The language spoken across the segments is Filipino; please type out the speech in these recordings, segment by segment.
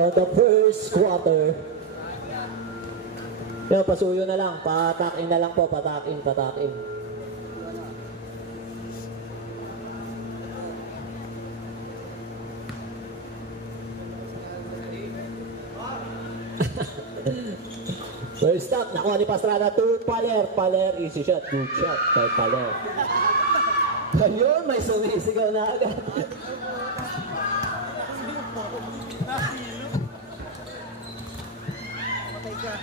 The first quarter. Yo, pasuyo na lang. Patakin na lang po. Patakin. First stop. Nakuha ni Pastrana to Paler. Paler, easy shot. Good shot by Paler. Ayun, may sumisigaw na agad.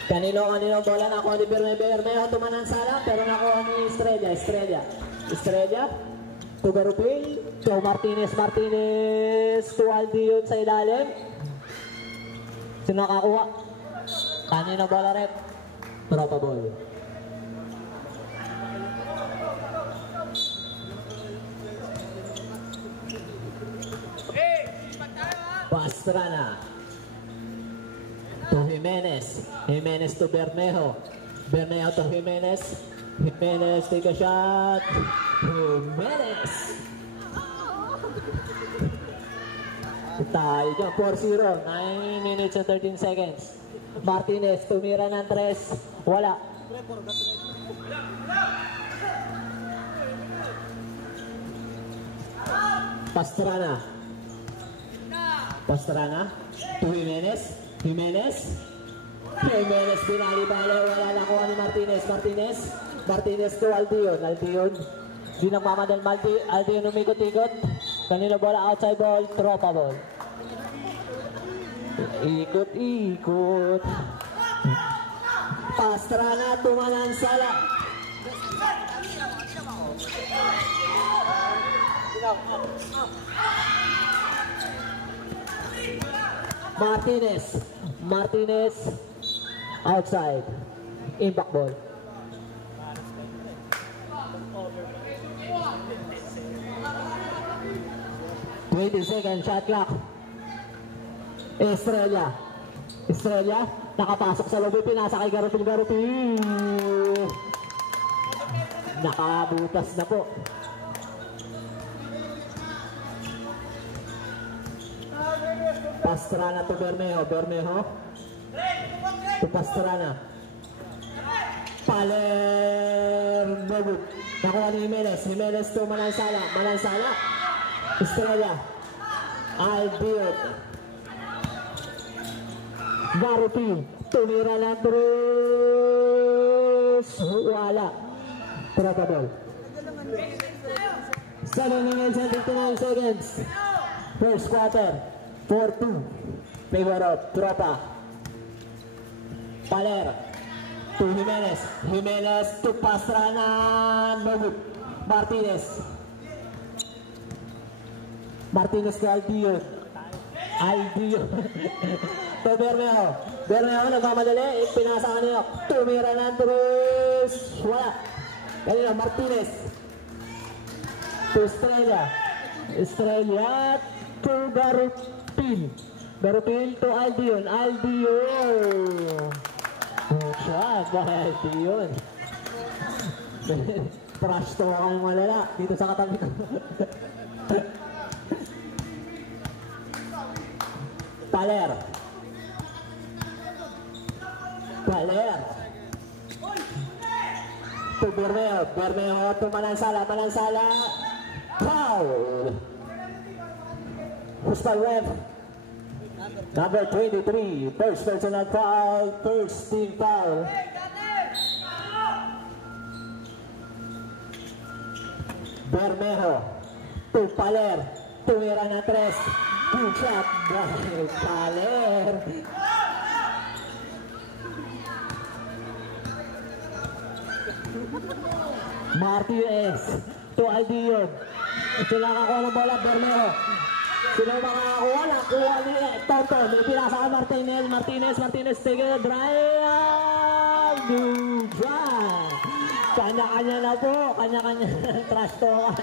Kanino bola nakuha ni Bermejo tumanan sala pero nakuha ni Estrella to Garupil, to Martinez to Aldion sa ilalim. Sino nakakuha? Kanino bola rep? Tropa ball. Pastrana to Jimenez to Bermejo to Jimenez take a shot. Jimenez tayo dyan 4-0, 9 minutes and 13 seconds. Martinez tumira ng 3, wala. Pastrana to Jimenez binali-bali, wala lang kuha ni Martinez to Aldion di nagmamadal. Aldion umikot-ikot. Kanino bola? Outside ball, tropa ball. Ikot-ikot. Pastrana tumanan sala. Martinez outside, impact ball. Second shot clock. Estrella nakapasok sa loob, pinasa kay Garupil. Nakabutas na po. Pastrana to Bermejo to Pastrana. Palermo nakuha ni Jimenez to Malansala. Estrella, Aldion, Garupil, tumira ng 3, wala. Tropa ball. 7 minutes and 59 seconds. First quarter, 4-2. Favor of Tropa. Paler to Jimenez to Pastrana. No good. Martinez to Aldion to Bermejo nagmamadali, pinasa kanina, tumira ng 3, wala. Kanina Martinez to Estrella to Garupil to Aldion shot by Aldion. Trash to ang malala dito sa katabi ko. Paler to Bermejo to Malansala foul. Who's foul ref? Number 23, first personal foul, first team foul. Bermejo to Paler, tumira na 3, good shot dahil Paler. Martinez to Aldion. Ito lang ako ng bola, Bermejo. Sino makakakuha? Nakuha ni Toto. May pinasa ka Martinez. Take a drive. Good job. Kanya-kanya na po. Kanya-kanya. Trash talk.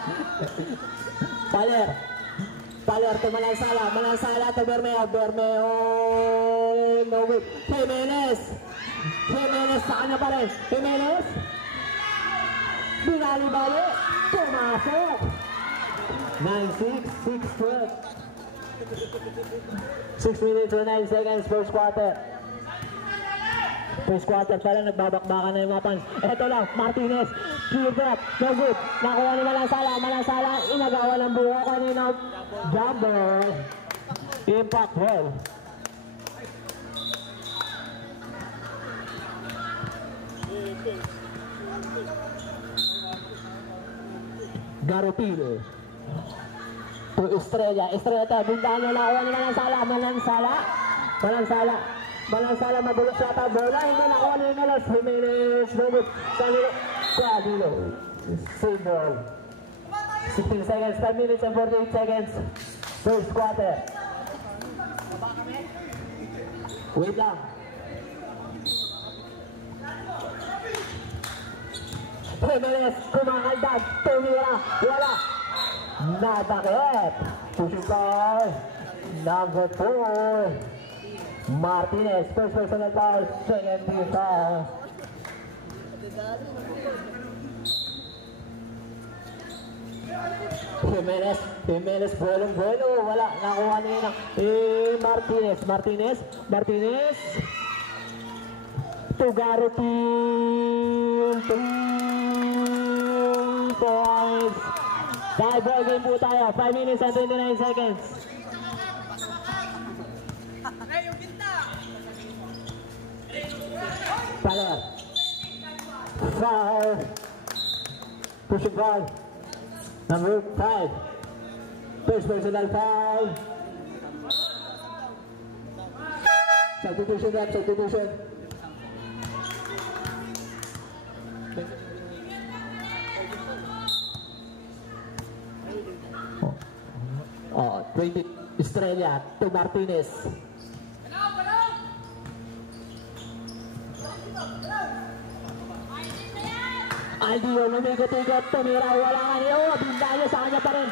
Paler to Malansala to Bermejo. No good. Jimenez sa kanya pa rin. Binali-bali. Pumasok. 9-6, 6-12. 6 minutes and 9 seconds, first quarter. First quarter pa lang, nagbabakbakan na yung mga fans. Eto lang, Martinez, clear drop, no good. Nakuha ni Malansala, inagawa ng buho kanina. Jumper. Impact well. Garopil. To Estrella tayo, bundahan nyo, nakuha ni Malansala, mabulok siya ata, bola, hindi nakuha ni Jimenez, no good. Cadilo, save ball. 16 seconds, 5 minutes and 48 seconds. First quarter. Wait lang. Jimenez, kumakaldad, tumira, wala. Nadakit. Pushing ball. Number 4. Martinez, first personal foul, second team foul. Jimenez, buelo, wala, nakuha niya Martinez, to Garopil, 3 points. Tie ball game po tayo, 5 minutes and 29 seconds. Paler, foul, pushing ball, number 5, first personal foul, substitution. Oh, 20 Estrella to Martinez. Aldio, lumigot-igot, tumira, wala ka niyo, bindayo sa kanya pa rin,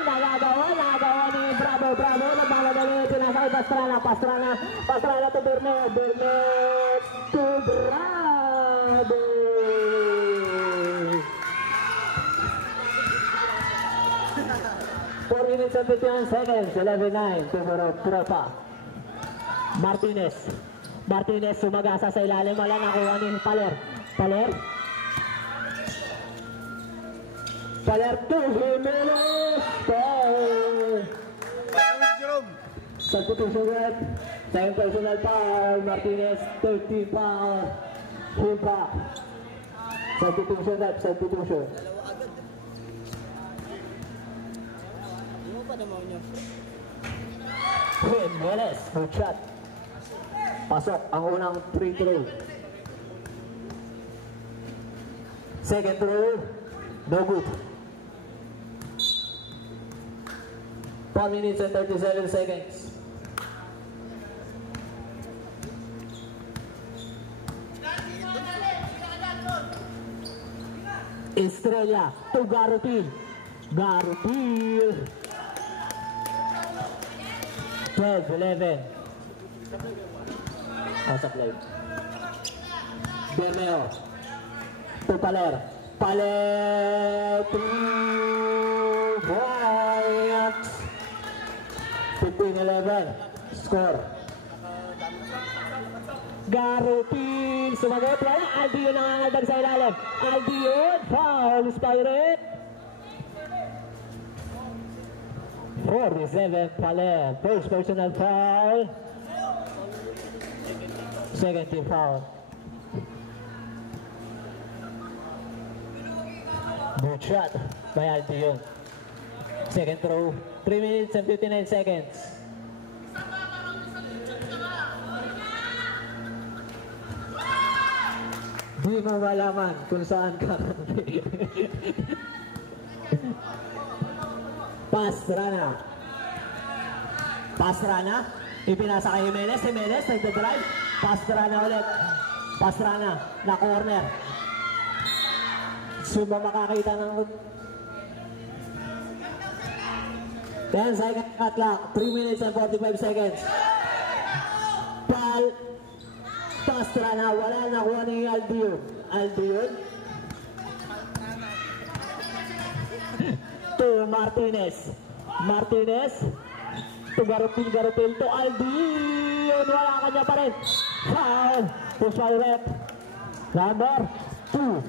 nagagawa ni Bravo, nagmamadali, pinasay, Pastrana to Bernat to Bravo. Four minutes and 51 seconds, 11-9, tumuro, tropa. Martinez, sumagasa sa ilalim, wala nakuha ni Paler to Jimenez, substitution rep, second personal foul, Martinez, 13 foul, impact, substitution. Jimenez, good shot. Pasok ang unang free throw. Second throw, no good. 4 minutes and 37 seconds. Estrella to Garopil. 12-11. Sa play. Bermeo to Paler, 3 points. 15-11 score. Garopil sumagot, wala. Aldio nangangaldag sa ilalim. Aldio, foul, Pirate. 47 Paler, first personal foul, second team foul. Good shot by Aldio. Second throw, 3 minutes and 59 seconds. Di mo malaman kung saan ka. Pastrana, ipinasa kay Jimenez, nagdadrive, Pastrana ulit, na corner. Suma makakita ng 10 second clock, 3 minutes and 45 seconds. Pastrana, wala, nakuha ni Aldio to Martinez to Garupil to Aldion. Wala kanya pa rin. Foul. Push by rep. Number 2.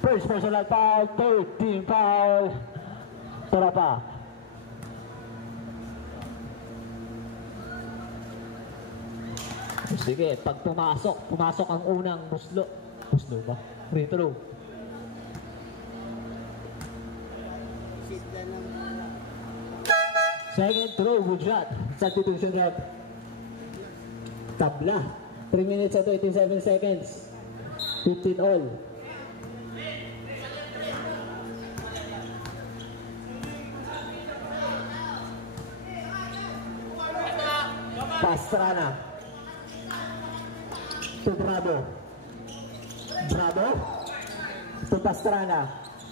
First personal foul. Third team foul. Tara pa. Sige, pag pumasok ang unang buslo. Buslo ba? Free throw. Second throw, good shot. Substitution rep. Tabla. 3 minutes at 27 seconds. 15 all. Pastrana. To Bravo. Bravo. To Pastrana.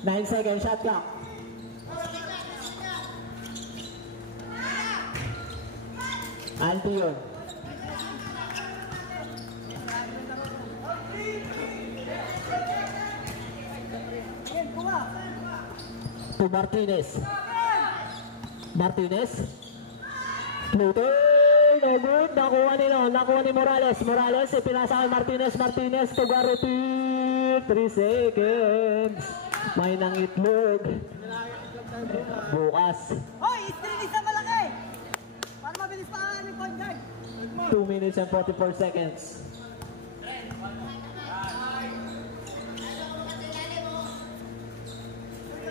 9 seconds shot clock. Aldion. To Martinez. Martinez. Pluto. No good. Nakuha ni Morales. Morales, ipinasa kay Martinez. Martinez to Garutin. 3 seconds. May nang itlog. Bukas. Hoy, istrilis na malaki! Para mabilis pa ang point guard. 2 minutes and 44 seconds.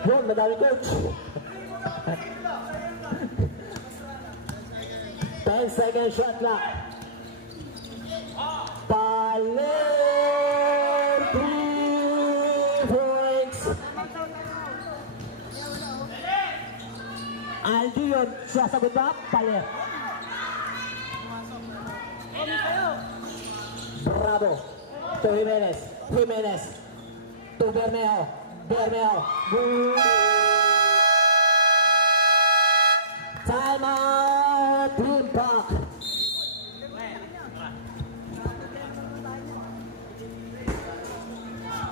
Yun, madami coach. 10 seconds shot clock. Paler 3 points. Aldion, sasagot ba? Paler. Bravo. To Jimenez. Jimenez. To Bermeo. Bermeo. Time out. Team Park.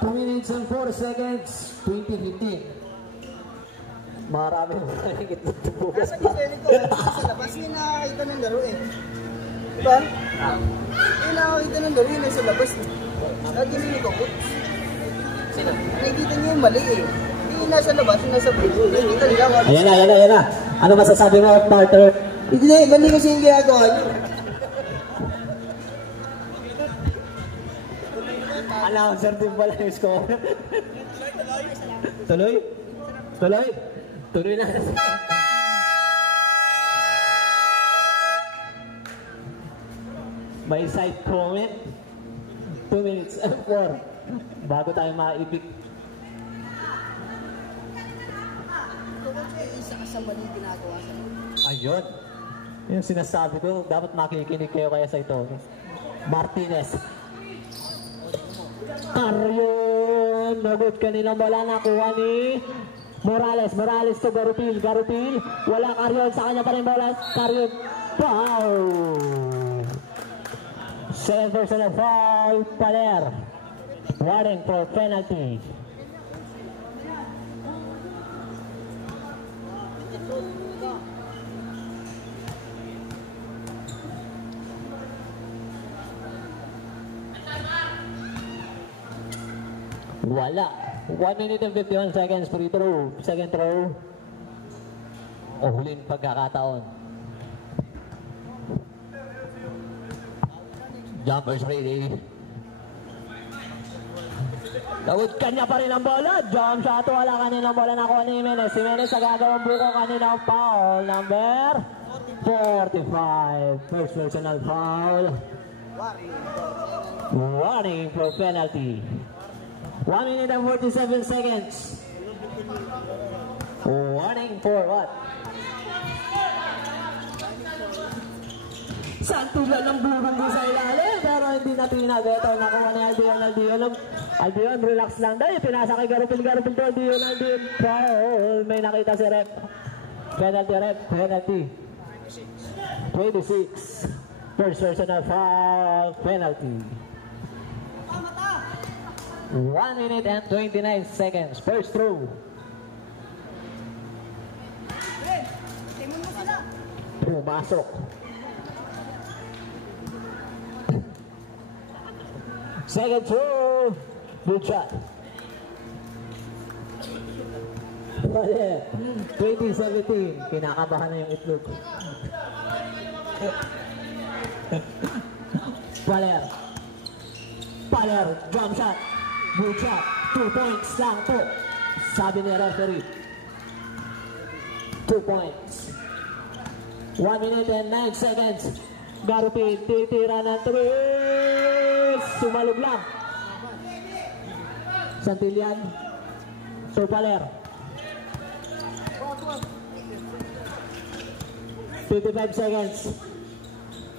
Two minutes and 4 seconds. 2015. Marami mahigit na tubugas pa. Sa labas, yung nakakita ng laro eh. Diba? Yung nakakita ng laro yun sa labas eh. Nagiging ko. Sino? Nakikita niyo yung mali eh. Yung nasa labas, yung nasa break. Nakikita nila. Ayan na. Ano masasabi mo, Carter? Hindi, mali kasi yung ginagawa niyo. Announcer din pala yung score. Tuloy? Tuloy? Tuloy na. May side comment. 2 minutes and 4. Bago tayo maibig. Isa ka sa mali ginagawa sa'yo. Ayun. Yung sinasabi ko, dapat makikinig kayo kaya sa ito. Martinez. Arion. Nagot kanina wala nakuha ni Morales. Morales to Garutil. Garutil. Wala Arion. Sa kanya pa rin bola. Arion. Foul. 7 personal foul. Paler. Warning for penalty. Wala. 1 minute and 51 seconds free throw. Second throw. O huling pagkakataon. Jumpers ready. Tawid kanya pa rin ang bola. Jump shot. Wala kanina bola nakuha ni Jimenez. Jimenez sa gagawang buko kanina ang foul. Number 45. First personal foul. Warning for penalty. 1 minute and 47 seconds. Warning for what? Santulan ng burong doon sa ilalim. Pero hindi na tinag. Ito nakuha ni Aldion. Aldion, relax lang daw. Pinasa kay Garupil to Aldion. Foul. May nakita si ref. Penalty. 26. First personal foul. Penalty. 1 minute and 29 seconds. First throw. Pumasok. Second throw. Good shot. 2017. Kinakabahan na yung itlog. Paler. Jump shot. Good shot. 2 points lang to. Sabi ni referee. 2 points. 1 minute and 9 seconds. Garupin, titira ng 3. Sumalog lang. Santillan. To Paler. 55 seconds.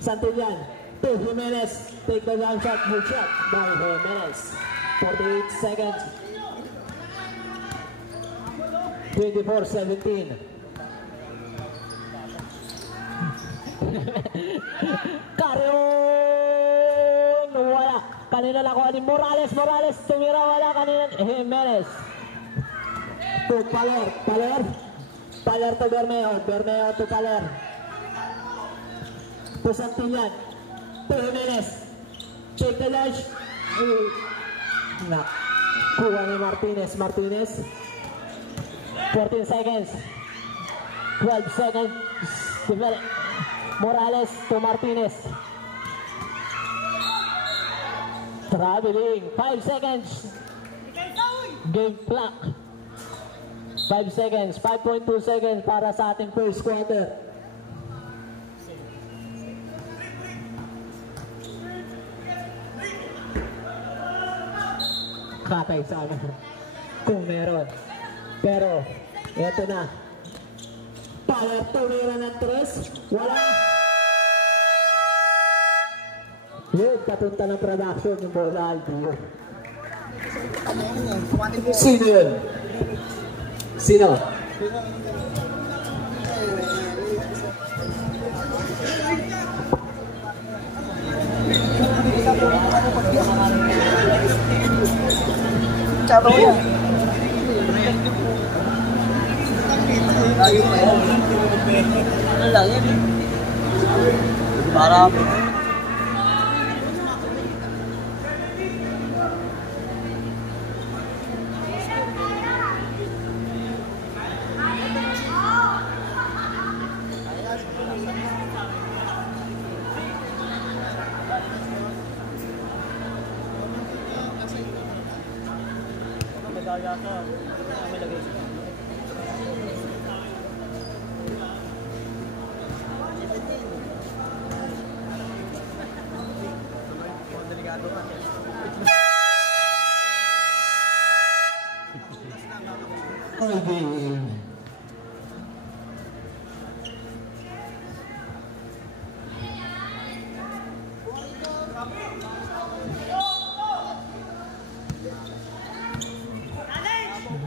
Santillan. To Jimenez. Take the jump shot. Good shot by Jimenez. 48 seconds. 24-17. Carrion! Wala. Kanina nakuha ni Morales. Tumira, wala. Kanina Jimenez. To Paler. Paler to Bermeo to Paler. To Santillan. To Jimenez. Take the launch. Kuha ni Martinez. 14 seconds. 12 seconds. Morales to Martinez. Traveling. 5 seconds. Game clock. 5 seconds. 5.2 seconds para sa ating first quarter. Katay sana kung meron. Pero eto na. Paler tumira ng 3. Wala. Yun, papunta ng production yung bola Alvio. Sino yun? Sino? Sabi ko. Ano lang yan? Para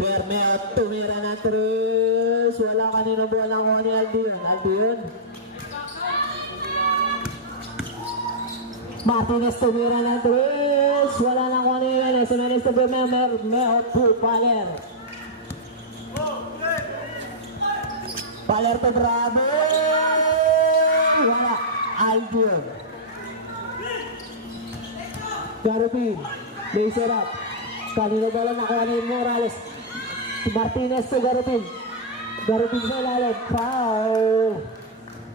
Bermeo tumira ng 3. Wala kanina bola ko ni Albion. Martinez tumira ng 3. Wala lang ko ni Jimenez to Bermeo to Paler. Paler to Bravo. Wala. Albion. Garupin. Laser up. Kanina bola nakuha ni Morales. Martinez to Garupin. Garupin sa ilalim. Foul.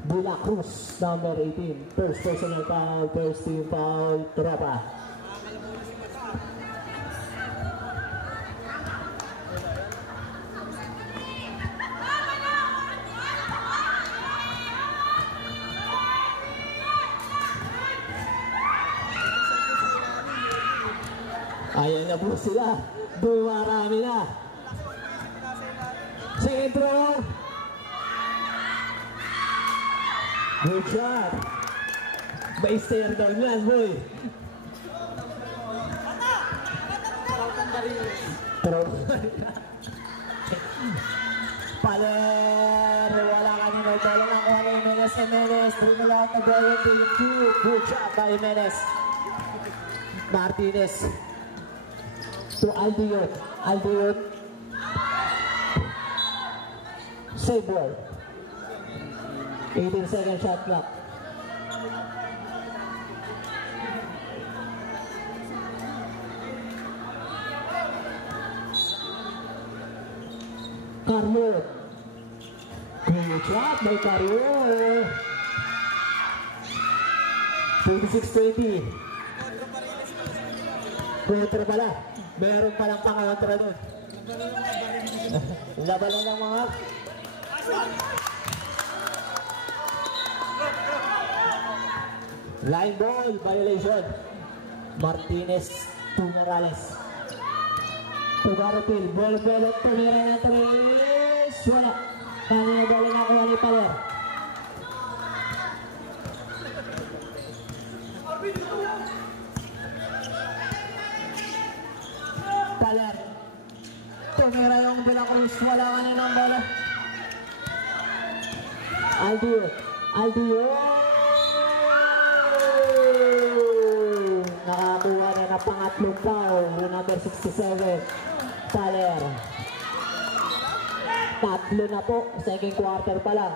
De La Cruz, number 18. First personal foul. First team foul. Tropa. Ayan na po sila. Dumarami na. Second throw. Good shot. May stare down yan, boy. Throw. Paler. Wala kanina. Bola lang ko ni Jimenez. Bring out the ball to 2. Good shot by Jimenez. Martinez. To Albion. Save ball. 18-second shot clock. Carlo. Good shot by Carlo. 26-20. Kontra pala. Meron palang pangontra doon. Laban lang ng mga line ball violation. Martinez to Morales. To Garapil. Ball at tumira na 3. Wala. Kanina ball na kuha ni Paler. Paler. Tumira yung De La Cruz. Wala kanina ang bola. Aldio. Nakakuha na ng pangatlong foul. Number 67. Paler. Tatlo na po. Second quarter pa lang.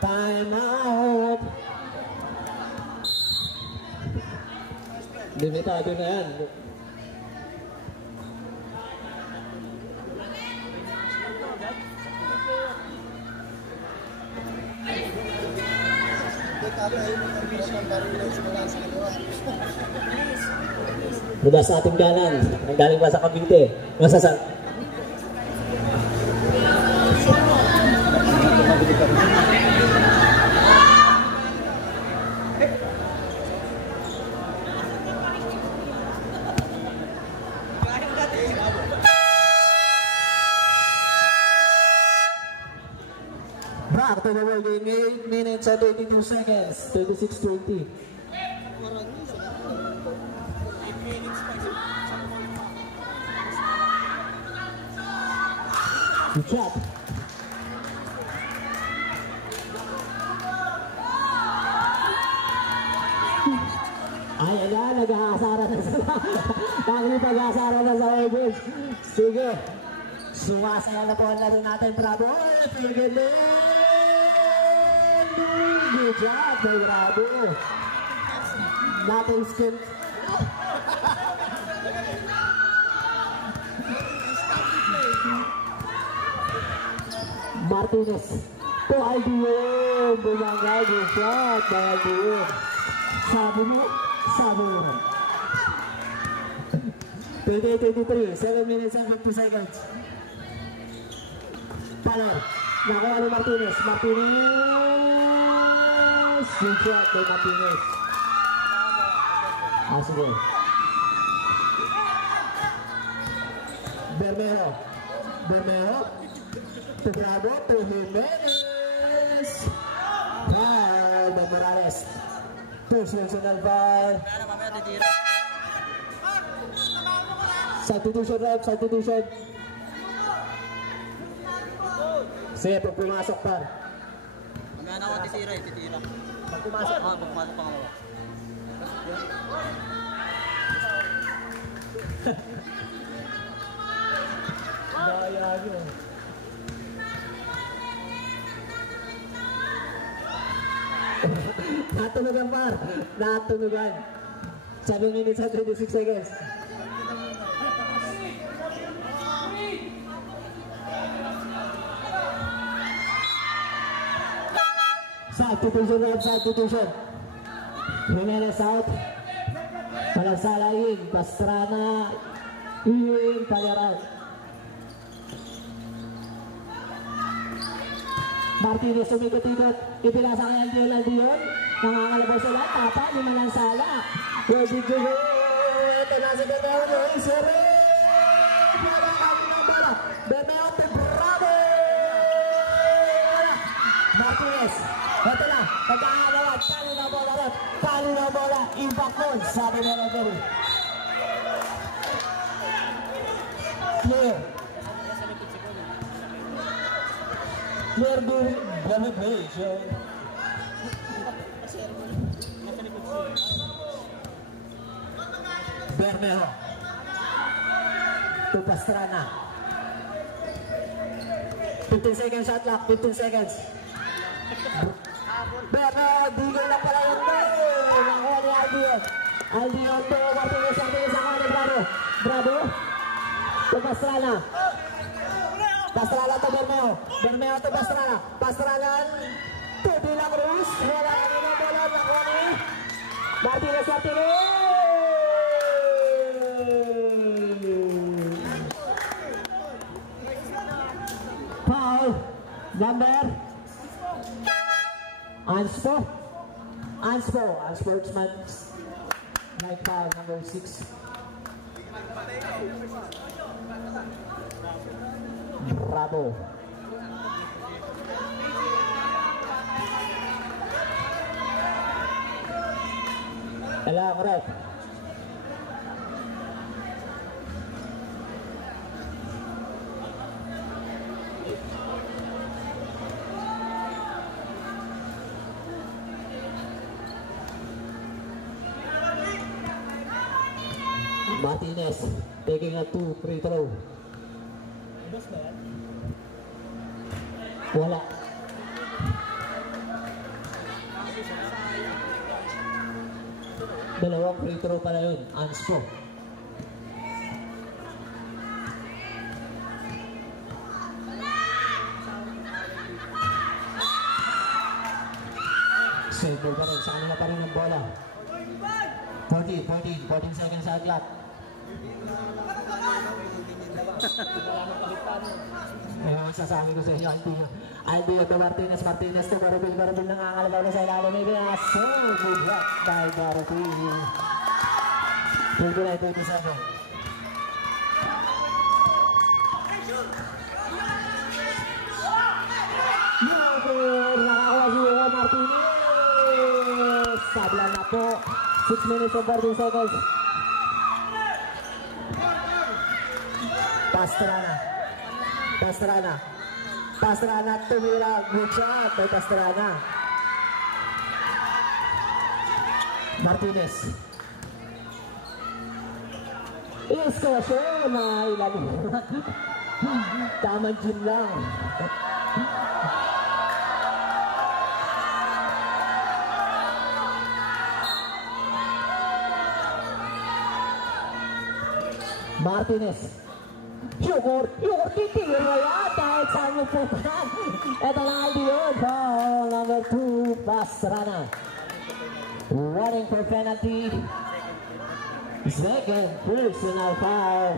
Time out. Limitado na yan. Mula sa ating kanan, ang galing pa sa Cavite. Masasang. Back to the world in 8 minutes and 82 seconds. 26-20. Good job. Ayan na, nag-aasara na sila. Pag-asara na sa Organs. Sige. Sumasaya na po ang laro natin. Bravo. Sige din. Good job. Bravo. Nothing skip. Martinez to Aldio. Bumangay. Good shot. Aldio. Sabi mo. 28-23. 7 minutes and 50 seconds. Paler. Nakuha ni Martinez. Good shot kay Martinez. Sige. Bermero. To Bravo. To Jimenez. Foul by Morales. Personal foul. Substitution. Sige, pag pumasok pa. Magana ako titira. Pag pumasok pa nga. Daya yun. Natunugan par. 7 minutes and 26 seconds. Substitution. Jimenez out. Palasala in. Pastrana in. Paler out. Martinez umikot-ikot. Ipinasa kay Aldio. Nangangalabaw sila. Tapa. Lumalang sala. Ready to go. Ito na si Bermeo. Isere. Para kami ng bola. Bermeo to Bravo. Martinez. Ito na. Pagkakalawat. Talo na bola. Impact nun. Sabi na referee. Clear deliberation. Bermeo to Pastrana. 15 seconds shot clock, 15 seconds. Berneo, digay lang pala yung goal. Nakuha ni Aldion. Aldion to, Martinez ako ni Bravo. Bravo. To Pastrana. Pastrana to Berneo. Berneo to Pastrana. Pastrana to De La Cruz. Wala ka nila bola. Nakuha ni Martinez. Foul. Number Unsportsman like foul number 6. Bravo. Alam, right. Martinez taking a 2 free throw. Wala. Dalawang free throw pala yun. Anspo. Save ball pa rin. Sa kanila pa rin ang bola. 14 seconds sa clock. Ngayon sasabi ko sa inyo, Aldion to Martinez to Barubin nangangalabaw na sa ilalim. Maybe a so good block by Barubin. 29-27. Nakakuha si Martinez. Sablan na po. 6 minutes and 14 seconds. Pastrana tumira. Good shot by Pastrana. Martinez. Iskosyon na ilalim. Tamang gym lang. Martinez. Yugor titigil mo yata. Saan mo po pa? Ito na Aldion. Foul number 2, Pastrana. Running for penalty. Second personal foul.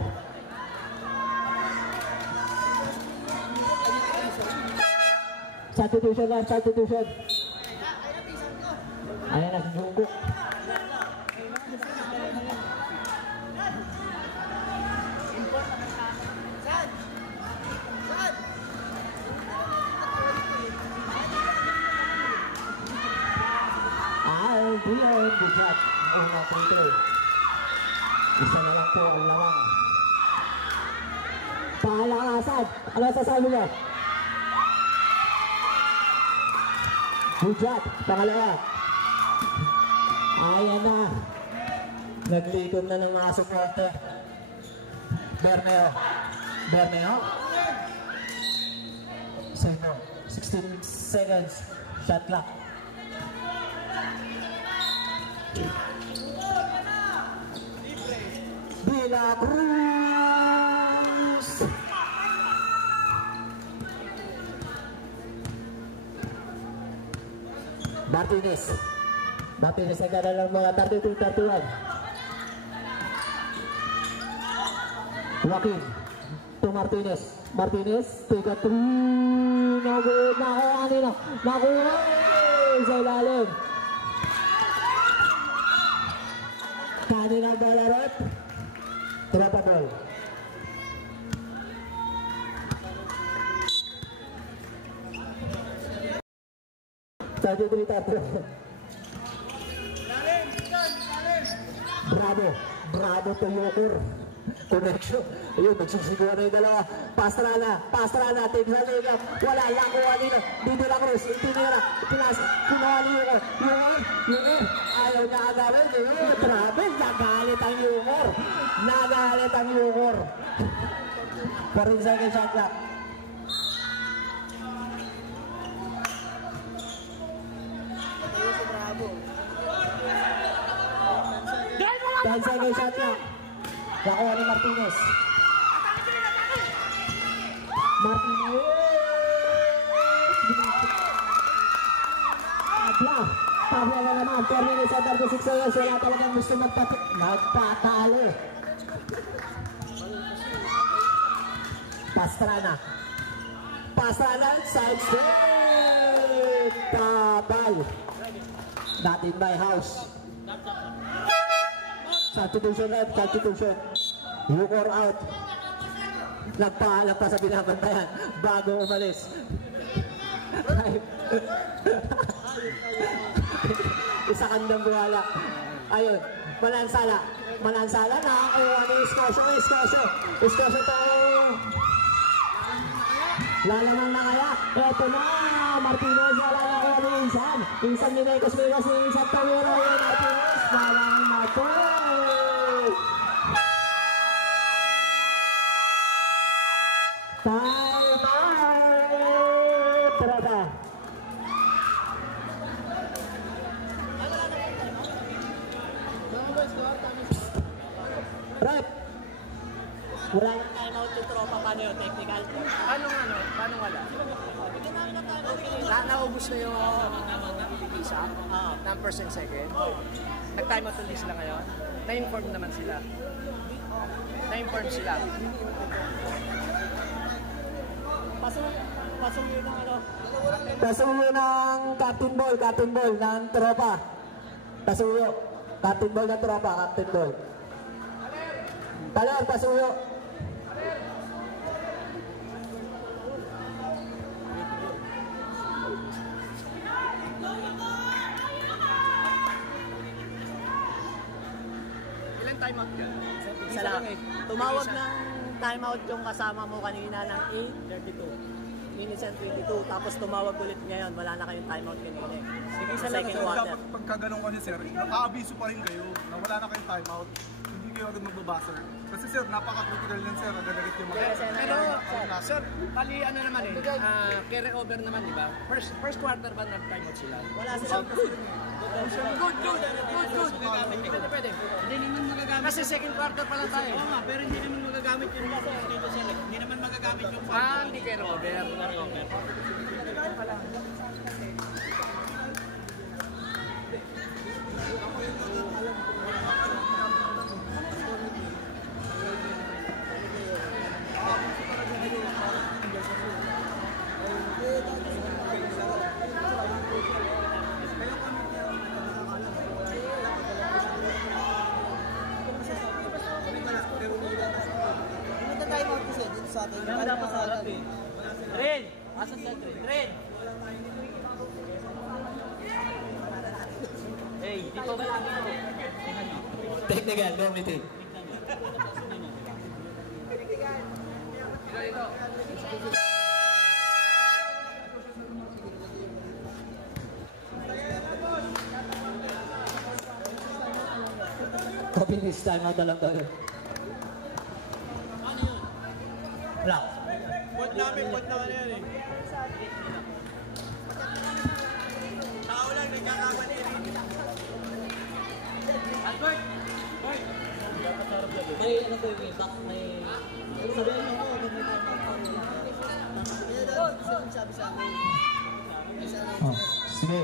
Substitution. Ayan na si Jungkook. Aldion, good shot. Unang free throw. Isa na lang po ang lawang. Palakasan. Ano sasabi niya? Good shot. Pangalawa. Ayan na. Naglikom na ng mga supporter. Berneo. Sino? 16 seconds. Shot clock. De La Cruz. Martinez ay gana lang mga 32-31. Joaquin to Martinez, take a 3. No good. Nakuha sa ilalim. Kanina Balarot. Drop a ball. Bravo to Yokor. Connection. Ayun, nagsusigura na yung dalawa. Pastrana, tignan na yung wala lang kuha nila. Dito lang Cruz, itinira, kunawa ni Yokor. Yokor, ayaw na agawin. Grabe, nagalit ang Yokor. 40 seconds shot clock. 10 seconds shot clock. Nakuha ni Martinez. Martinez! Abla! Tabla na naman. 4 minutes at 36 seconds. Wala talagang gusto magpatalo. Pastrana. Pastrana, side straight. Tabal. Not in my house. Substitution red, substitution. You or out. Nagpaalam pa sa binabantayan bago umalis. Isa kandang buhala. Ayun, Manansala. Manansala, nakakuha ni Escosio. Escosio tayo. Lalamang na kaya. Eto na, Martinez, wala na kuha ni Insan. Insan ni Nekos Vegas ni Insan Tawiro. Martinez, walang matulog. Time out! Trata. Rep! Wala nang time out yung tropa. Paano yung technical? Paano wala? Naubos na yung isa ng first and second. Nag-time out ulit sila ngayon. Na-inform naman sila. Na-inform sila. Pasok yun ng ano? Pasok yun ng captain ball ng tropa. Pasok yun. Captain ball ng tropa, captain ball. Taler, pasok yun. Ilang time out yun? Isa lang. Tumawag ng timeout yung kasama mo kanina ng 8:32. Minutes and 22. Tapos tumawag ulit ngayon. Wala na kayong timeout kanina. Sige, sa sir, second quarter. dapat pagka ganun kasi sir, nakaabiso pa rin kayo na wala na kayong timeout. Hindi kayo agad magbabuzzer. Kasi sir, napaka-critical yan sir, agad-agad yung mga... Pero, sir, bali ano naman carry over naman, di ba? First quarter ba nag-time out sila? Wala silang Good. Pwede. Hindi naman magagamit. Kasi second quarter pa lang tayo. Oo nga, pero hindi naman magagamit yung dito sir. Hindi naman magagamit yung Hindi carry over. time out kasi dito sa atin. Kaya dapat sa harap eh. Rin! Asan sa Rin? Hey, dito ba lang dito? Technical, no meeting. Copy this time out na lang tayo. Ano yun? Black. Point namin yan eh. Tao lang, may kakamali eh. Albert! Boy! May ano ko yung back, may... Sabihin mo ko, may time out ko. Sabi sa akin. Oh, sige.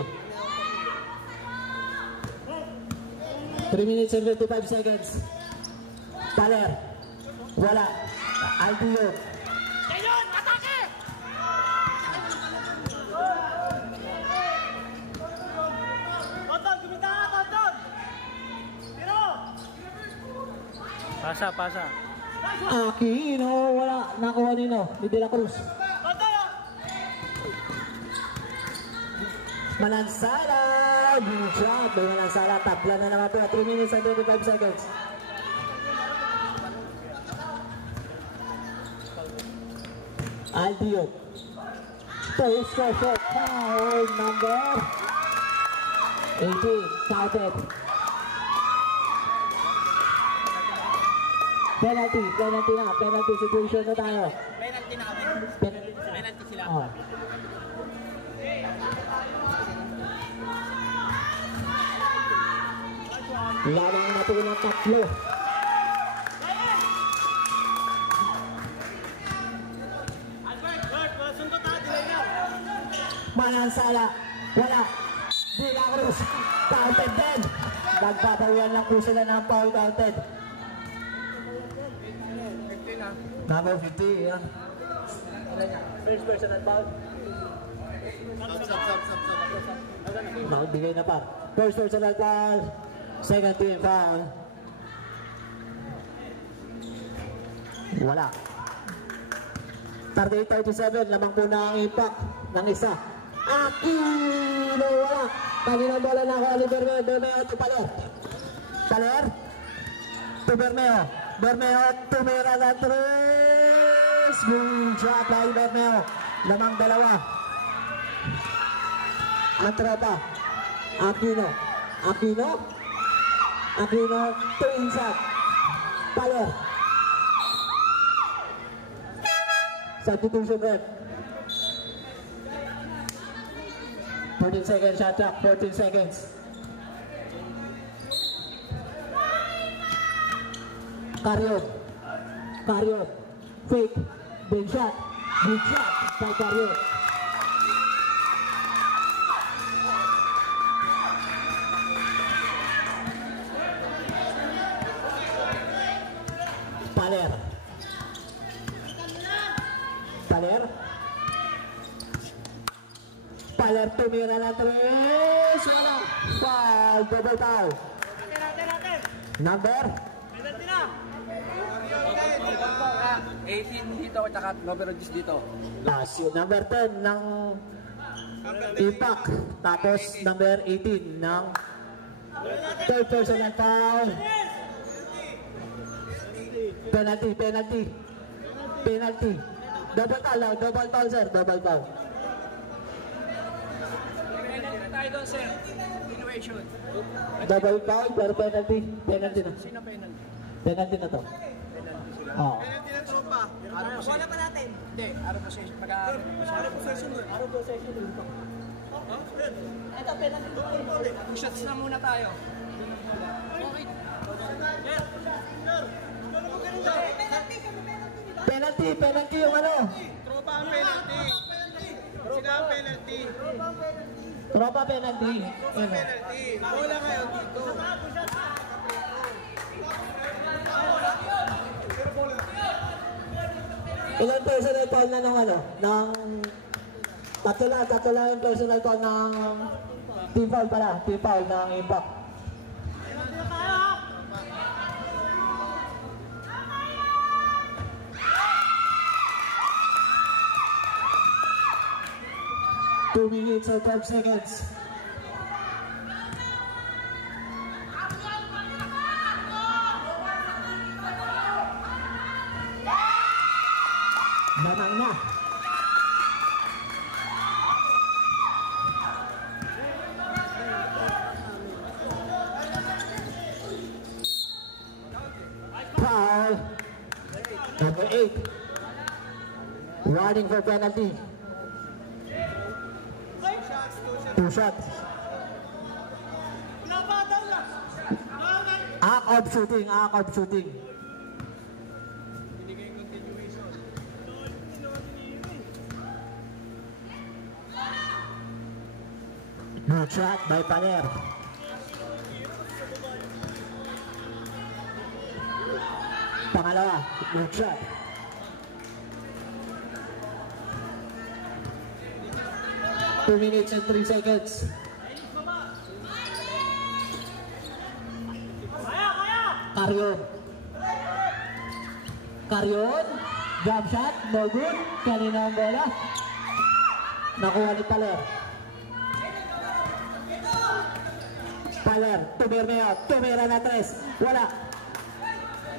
3 minutes and 55 seconds. Taler. Wala. Aldio. Ayun! Atake! Tonton! Gumita ka, Tonton! Tiro! Pasa. Aquino. Wala. Nakuha nino. Ni De La Cruz. Tonton! Manansala. Good job. May Manansala. Tabla na naman po. 3 minutes and 25 seconds. Aldio. First shot. Foul number 18. Counted. Penalty na. Penalty situation na tayo. Penalty na kami. Penalty sila. Oh. Lamang na po ng tatlo. Manansala. Wala. De La Cruz. Counted din. Nagpapawian lang po sila ng foul counted. Number 50. Yan. First personal foul. Nakabigay na pa. First personal foul. Second team foul. Wala. 38-37. Lamang po na ang impact ng isa. Aquino. Wala. Kaninang bola na ako. Oliver Bermeo to Paler. Paler. To Bermeo. Bermeo. Tumira na 3. Good shot by Bermeo. Lamang dalawa. Ang tropa. Aquino. Aquino. Aquino to inside. Paler. Substitution rep. 14 seconds shot clock. 14 seconds. Carrion. Carrion. Fake. Big shot. Big shot by Carrion. Paler. Paler. Paler tumira na 3. Wala. Foul. Double foul. Number? 18 dito at saka number 10 dito. Last yun. Number 10 ng Impact. Tapos number 18 ng third personal foul. Penalty, penalty. Penalty. Double foul lang. Double foul, sir. Double foul. Penalty tayo doon, sir. Continuation. Double foul, pero penalty. Penalty na. Sino penalty? Penalty na to. Oo. Penalty ng tropa. Wala pa natin. Hindi. Araw po session. Ano possession mo? Araw po session dito. Ito, penalty. 2 shots na muna tayo. Okay. Penalty, penalty yung ano. Tropa ang penalty. Sila ang penalty. Tropa penalty. Ano? Penalty. Bola kayo dito. Ilang personal foul na ng ano? Ng tatlo lang yung personal foul ng team foul pala. Team foul ng Impact. Two minutes and 12 seconds. Manang na. Foul. Number 8. Warning for penalty. 2 shots. Act of shooting, act of shooting. Good shot by Paler. Pangalawa, good shot. Two minutes and 3 seconds. Carrion. Carrion. Jump shot. No good. Kanina ang bola. Nakuha ni Paler. Paler. Tumira. Tumira na 3. Wala.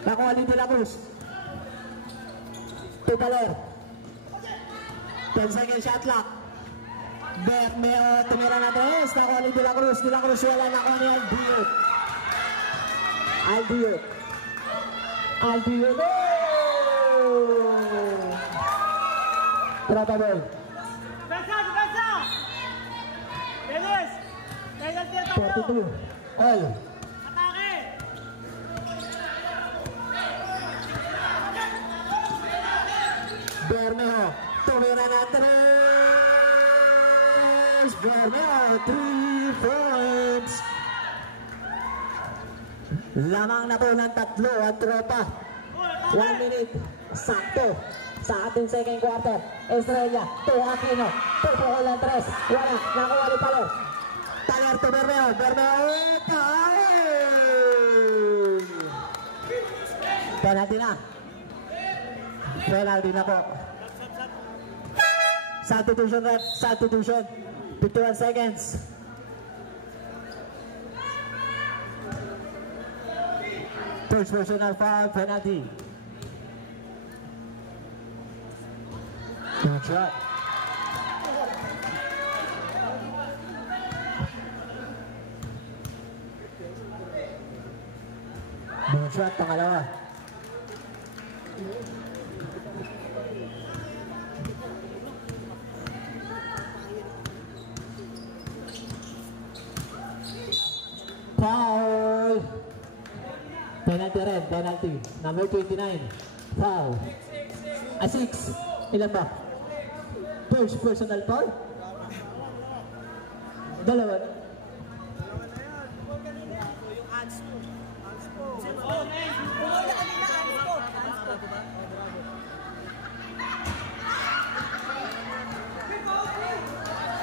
Nakuha ni De La Cruz. To Paler. 10 second shot clock. Bermeo. Tumira na 3. Nakuha ni De La Cruz. De La Cruz wala. Nakuha ni Aldiot. Aldiot. Aldiot. Trata ball. Depensa! Dennis! Penalty na tayo! 42. All. Atake! Tumira na 3. Bermeo, 3 points. Lamang na po ng 3 at tropa. 1 minute. Sakto. Sa ating second quarter. Estrella, 2 Aquino. 2 po lang 3. Wala. Nakuha ni Palo. Taler to Bermeo. Bermeo. Penalty na. Penalty na po. Substitution ref. Substitution. 51 seconds. First personal foul. Penalty. Good shot. Good shot, pangalawa. Foul. Penalty red, penalty. Number 29. Foul. 6. Ilan ba? First personal foul? Dalawa na.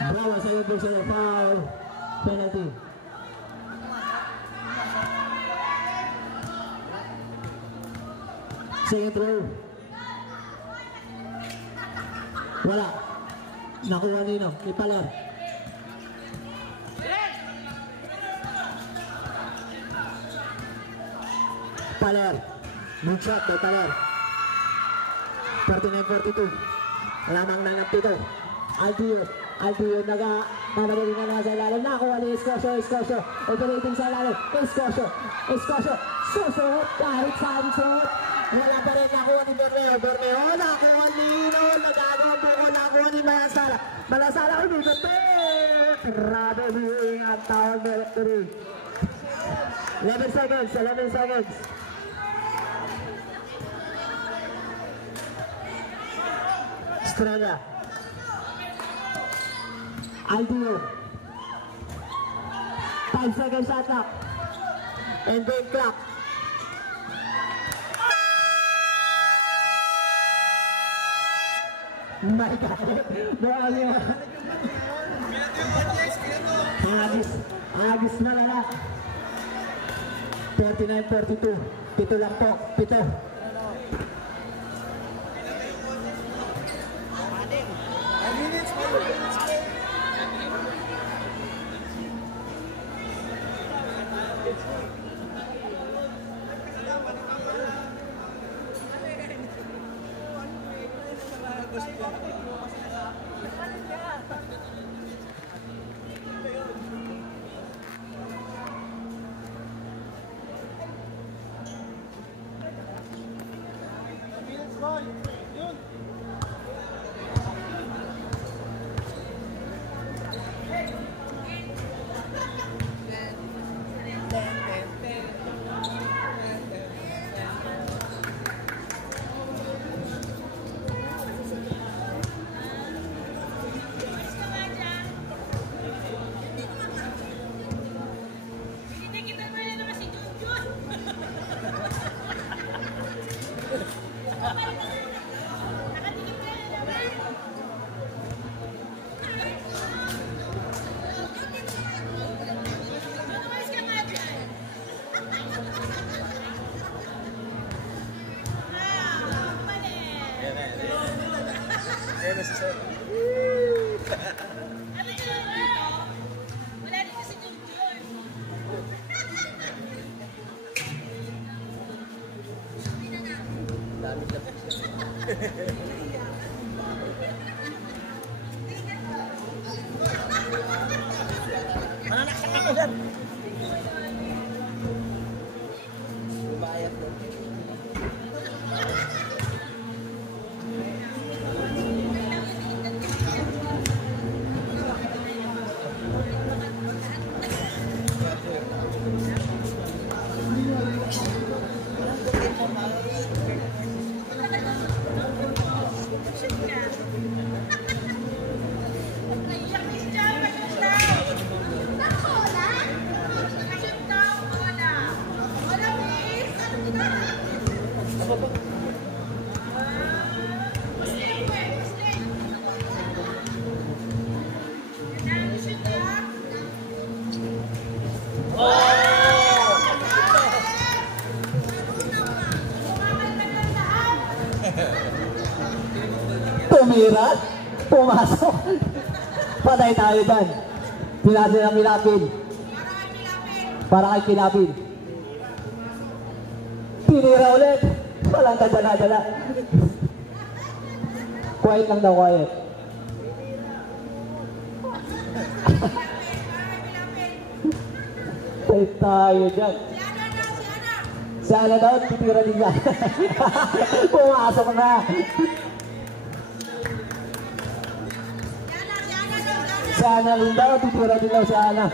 Bravo sa'yo personal foul. Penalty. Second throw. Wala. Nakuha nino. Ni Paler. Paler. Good shot kay Paler. 39-42. Lamang na ng 7. Aldio. Aldio nagagaling na sa ilalim. Nakuha ni Escosio. Escosio. Operating sa ilalim. Escosio. Escosio. Susuot. Kahit saan suot. Wala pa rin nakuha ni Bermeo. Bermeo. Nakuha ni Nino. Nagagawa po ko. Nakuha ni Malasala. Malasala ko dito. Grabe viewing ang tawag directory. 11 seconds. 11 seconds. Estrella. Aldio. 5 seconds shot clock. And then clock. My God. Agis na lang. 39-42. 7 lang po. 7. Tinira. Pumasok. Patay tayo dyan. Pinasa ng Pilapil. Para kay Pilapil. Tinira ulit. Walang kadala-dala. Quiet lang daw, quiet. Patay tayo dyan. Si Ana daw, titira din niya. Pumasok na. Si Ana rin daw, titira din daw si Ana.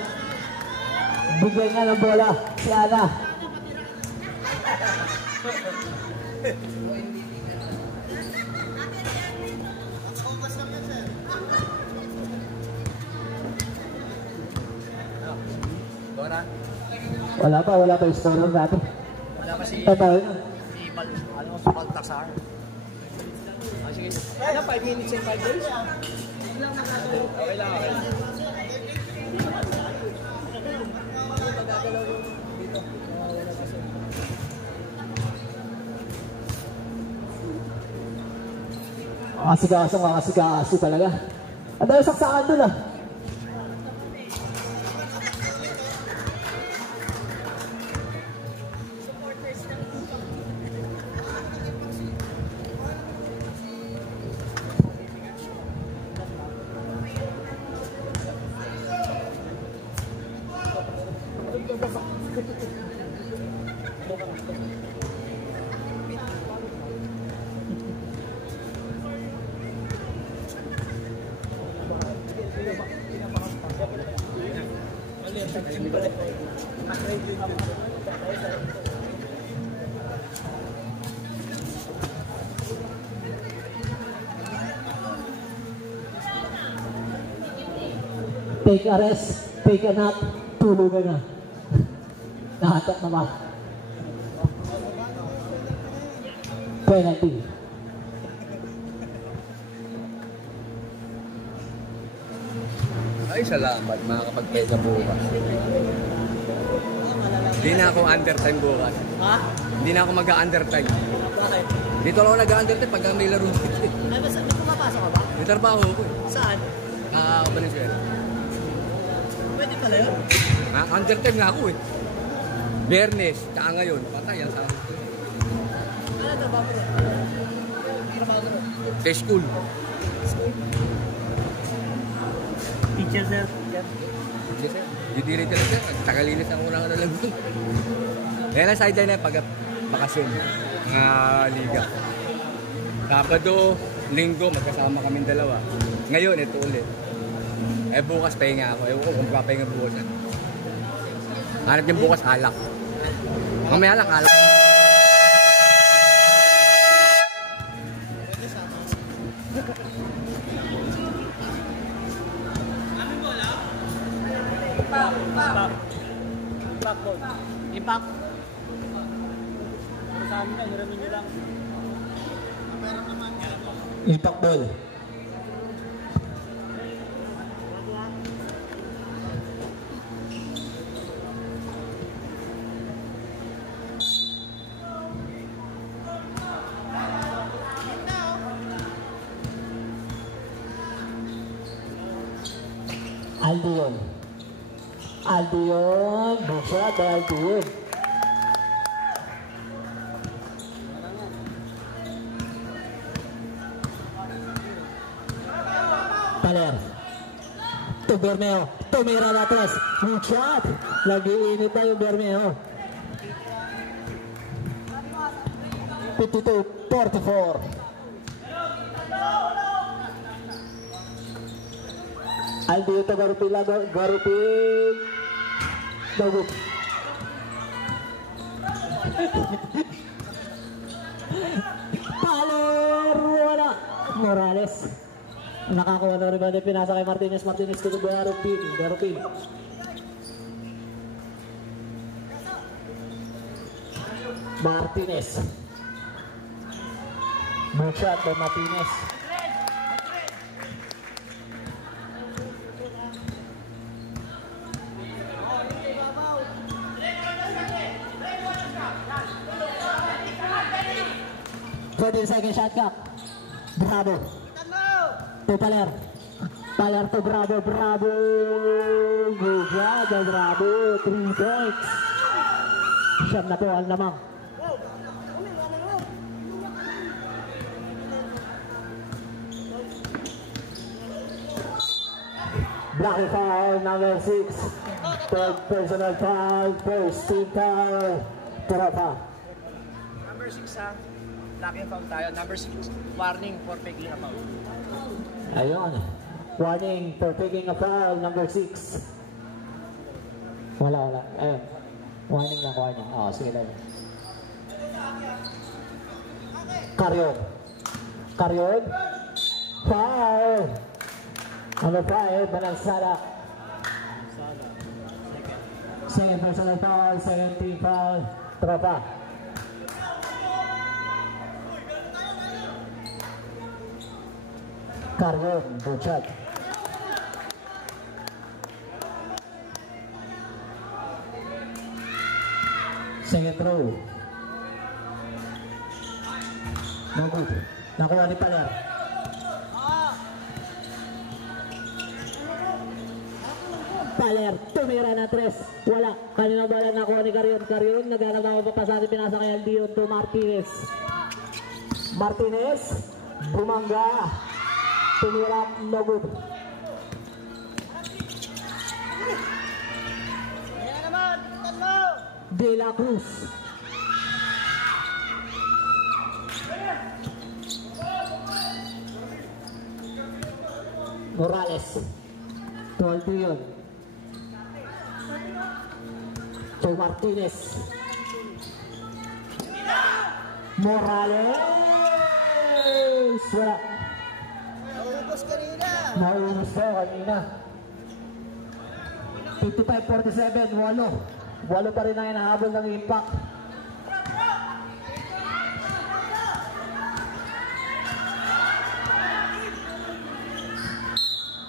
Bigyan niya ng bola, si Ana. Wala pa yung scorer natin. Wala pa si Tatawin na. Ibal. Ano, Supal Taksar. Sige. Ano, 5 minutes and 5 days? Okay lang. Makasikaso talaga. Ang dahil saksakan dun ah. Take a rest, take a nap, tulugan na. Nakatak naman. Penalty. Ay, salamat. Makakapag-pesa bukas. Hindi na ako undertime bukas. Ha? Hindi na ako mag-undertime. Bakit? Dito lang ako nag-undertime pag may laro. Ay, basta may pumapasok ka ba? May trabaho ko eh. Saan? Valenzuela. Pwede pala yun. Undertime nga ako eh. Bernes, tsaka ngayon. Patay ang sa Ano trabaho mo? Trabaho mo? sa school. Teacher, sir. Utility lang siya. Tagalinis ang unang ano lang. Yan ang sideline na pag bakasyon. Mga liga. Sabado, linggo, magkasama kaming dalawa. Ngayon, ito ulit. Eh bukas pahinga ako. Ewan ko kung papahinga bukas. Hanap yung bukas alak. Mamaya lang alak. Impact. Saan ka? Hiramin nyo lang. Impact ball. Aldo yun. Aldo yun. Buksat, Aldo yun. Paler. To Bermeo. Tumira na tres. Buksat. Nag-iinit na yung Bermeo. 52-44. Aldo ito Garupil. Dagup. Paler, wala. Morales. Nakakuha na rin ba din pinasa kay Martinez to Garupil. Martinez. Good shot by Martinez. For the second shot clock. Bravo. To Paler. Paler to Bravo. Bravo. Gugada, Bravo. 3 points. Siyam na po ang lamang. Black foul, number 6. Third personal foul, first team foul. Tropa. Number 6 ha. Lucky foul tayo. Number 6. Warning for taking a foul. Ayun. Warning for taking a foul, number 6. Wala. Ayun. Warning lang, warning. Sige lang. Karyon. Foul. Number 5, Balansada. Second personal foul, second team foul. Tropa. Karyon, Buchat. Second row. No good. Nakuha ni Paler. Paler, tumira na 3. Wala. Kanina bola nakuha ni Karyon. Karyon, naghanap ako papasari. Pinasa kay Aldion to Martinez. Martinez, bumangga. Tumira, no good. De La Cruz. Morales. To Aldion. To Martinez. Morales. Wala. Naubos kanina. 55-47, 8 pa rin ang inahabol ng Impact.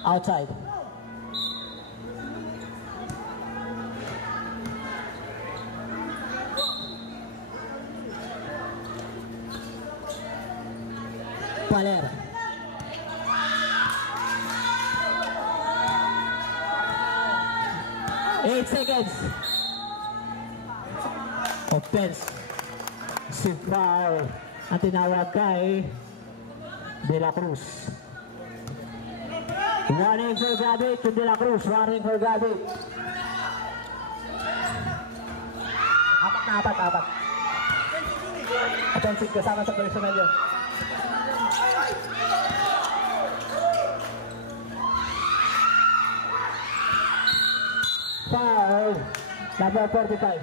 Outside. Paler. Eight seconds. Offense. Si foul ang tinawag kay De La Cruz. Warning for Gabi to De La Cruz. Warning for Gabi. Apat. Offensive kasama sa personal yun. Foul. Number 45.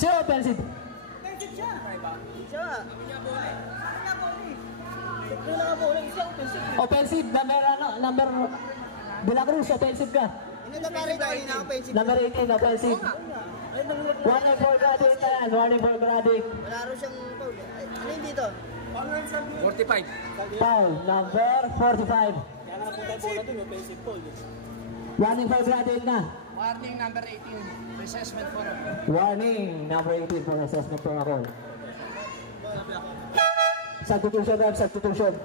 Siya offensive. Offensive. Number De La Cruz, offensive ka. Number 18, offensive. Warning for Gradic na yan. Warning for Gradic. Wala rin siyang foul. Ano yung dito? 45. Foul, number 45. Warning for Gradic na. Warning number 18. Assessment for a foul. Warning number 18 for assessment for a call. Substitution, ref, substitution.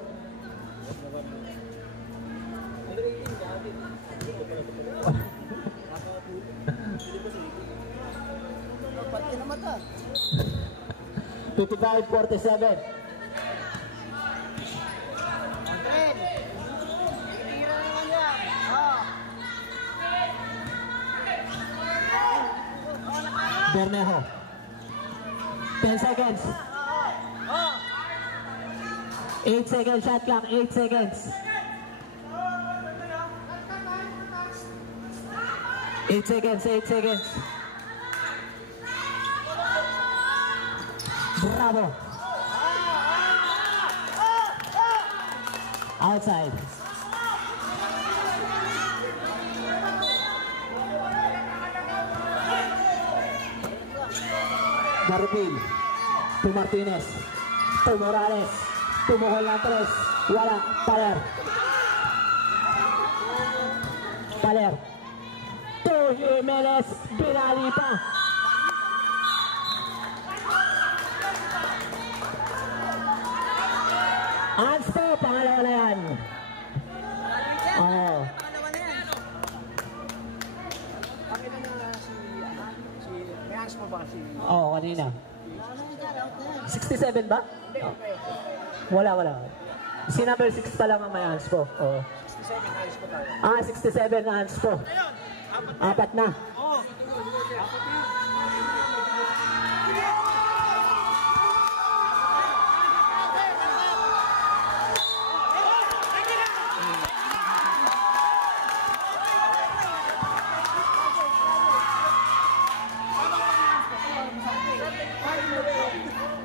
Pati na mata. 55-47. Tira naman yan. Bermejo. 10 seconds. 8 seconds shot clock. 8 seconds. 8 seconds. 8 seconds. Bravo. Outside. Garupil. To Martinez. To Morales. Tumuhol ng 3. Wala. Paler. Paler. To Jimenez. Binali pa. Hands po, pangalawa na yan. Oo. Pangalawa na yan. Pakita na may hands mo ba si... Oo, kanina. Ano yung dyan? Out na yan. 67 ba? Wala. Si number 6 pa lang ang may hands po. Oo. 67 hands po tayo. 67 hands po. Apat na.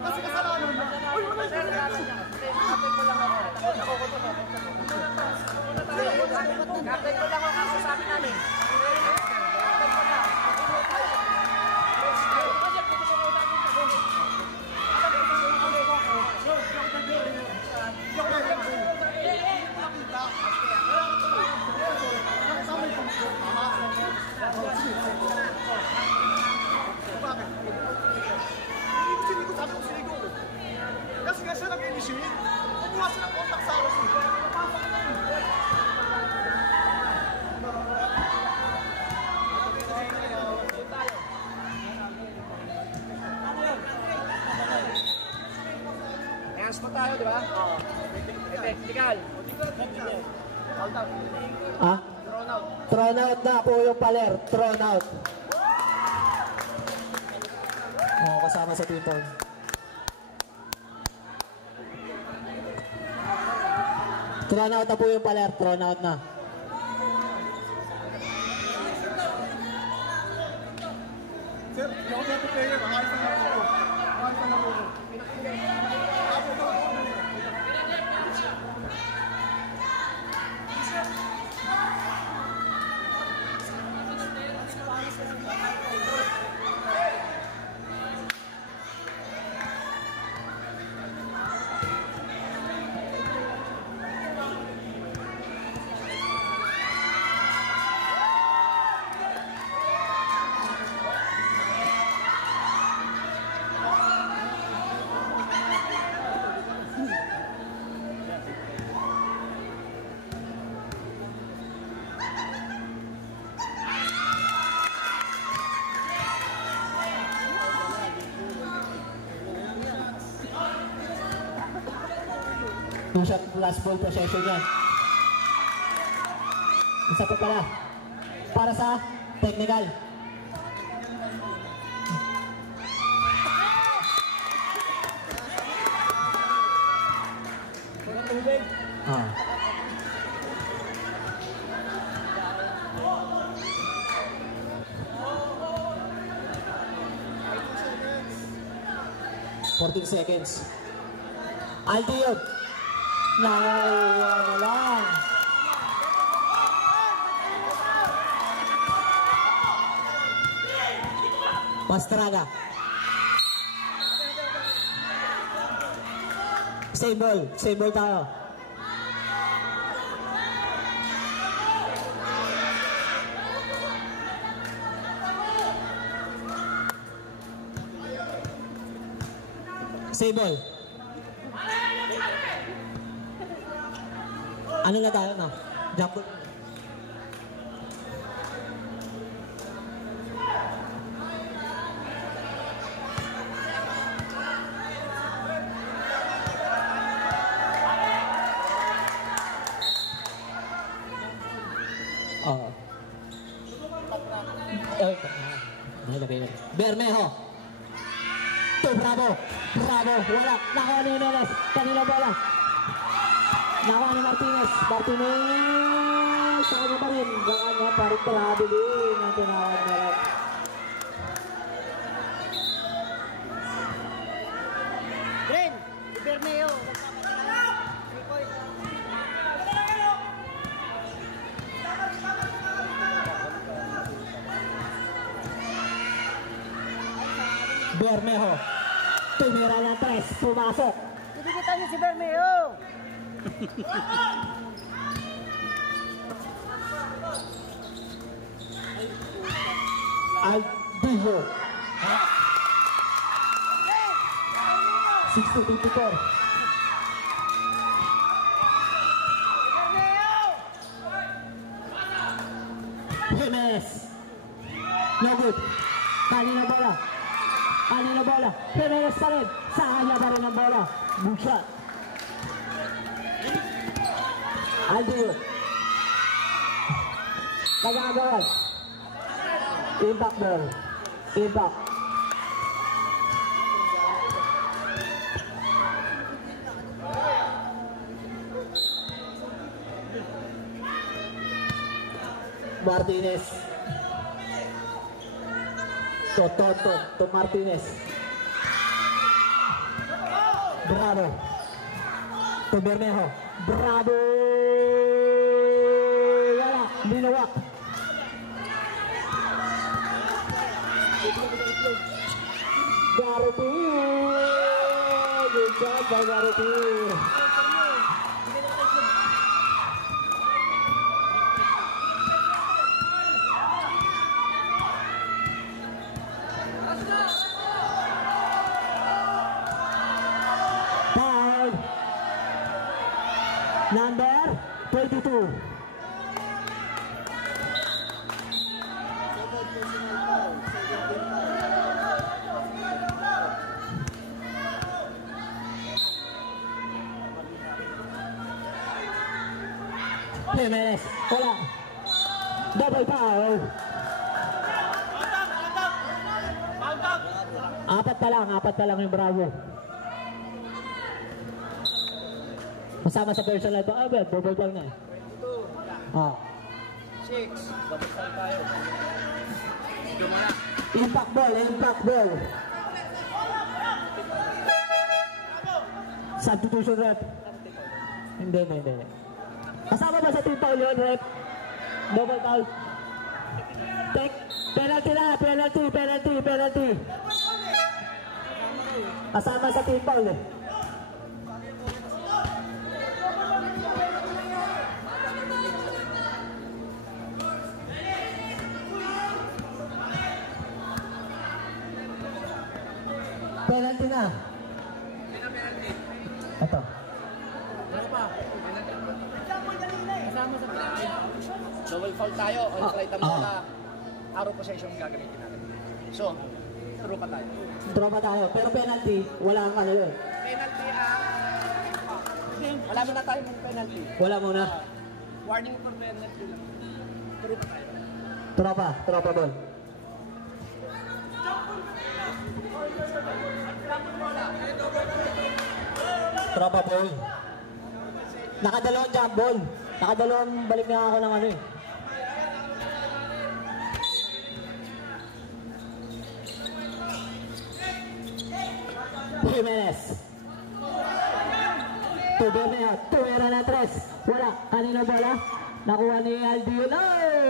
Kasi kasalanan na. Uy, wala yung Kapit ko lang ako sa amin namin. Kasi nga siya nag-initiate. Kumuha siya ng contact sa alas. Napasok na yun. Hands po tayo, di ba? Oo. Technical. Hold up. Ah? Thrown out. Thrown out na po yung paler. Thrown out. Oo, kasama sa team point. Thrown out na po yung paler. Thrown out na. Sir, hindi ako dito player. Ayos na lang ako. Ayos na lang ako. Two shot last ball possession yan. Isa pa pala. Para sa technical. Ah. $14 seconds. Aldiod. Ano lang. Pastrana. Same ball tayo. Same ball. Ano na tayo na? Jump ball. Oo. Bermejo. Bravo. Wala. Nakuha ni Neles. Kanina bola. Nakuha ni Martinez. Sa kanya pa rin. Baka niya pa rin trabiling ang tinawag na rin. Bren, Bermeo. Bermejo. Tumira ng 3. Pumasok. Ibigitan niyo si Bermeo. Aldijo. 6-54. Jimenez. No good. Kanina bola. Kanina bola. Jimenez pa rin. Sa kanya pa rin ang bola. Good shot. Aldio. Kagagawan. Impact ball. Impact. Martinez. To Martinez. Bravo. To Bermejo. Bravo. Wala. Linawak. Garoti. Good job by Garoti. Number 22. Jimenez, wala. Double foul. Apat pa lang yung Bravo. Masama sa personal ba? Double foul na eh. 6. Double foul tayo. Impact ball. Substitution rep. Hindi. Kasama ba sa team foul yun, rep? Double foul. Take, penalty na, penalty. Kasama sa team foul eh. Penalty na. Ito. Double foul tayo. On right ang bola. Arrow possession gagamitin natin. So, throw pa tayo. Pero penalty, wala ang ano yun. Penalty wala muna tayo ng penalty. Wala muna. Warning for penalty lang. Throw pa tayo. Tropa ball. Tropa ball. Nakadalawang jump ball. Nakadalawang balik nga ako ng ano eh. Jimenez. Tumera na 3. Wala. Kanina bola. Nakuha ni Aldio. No!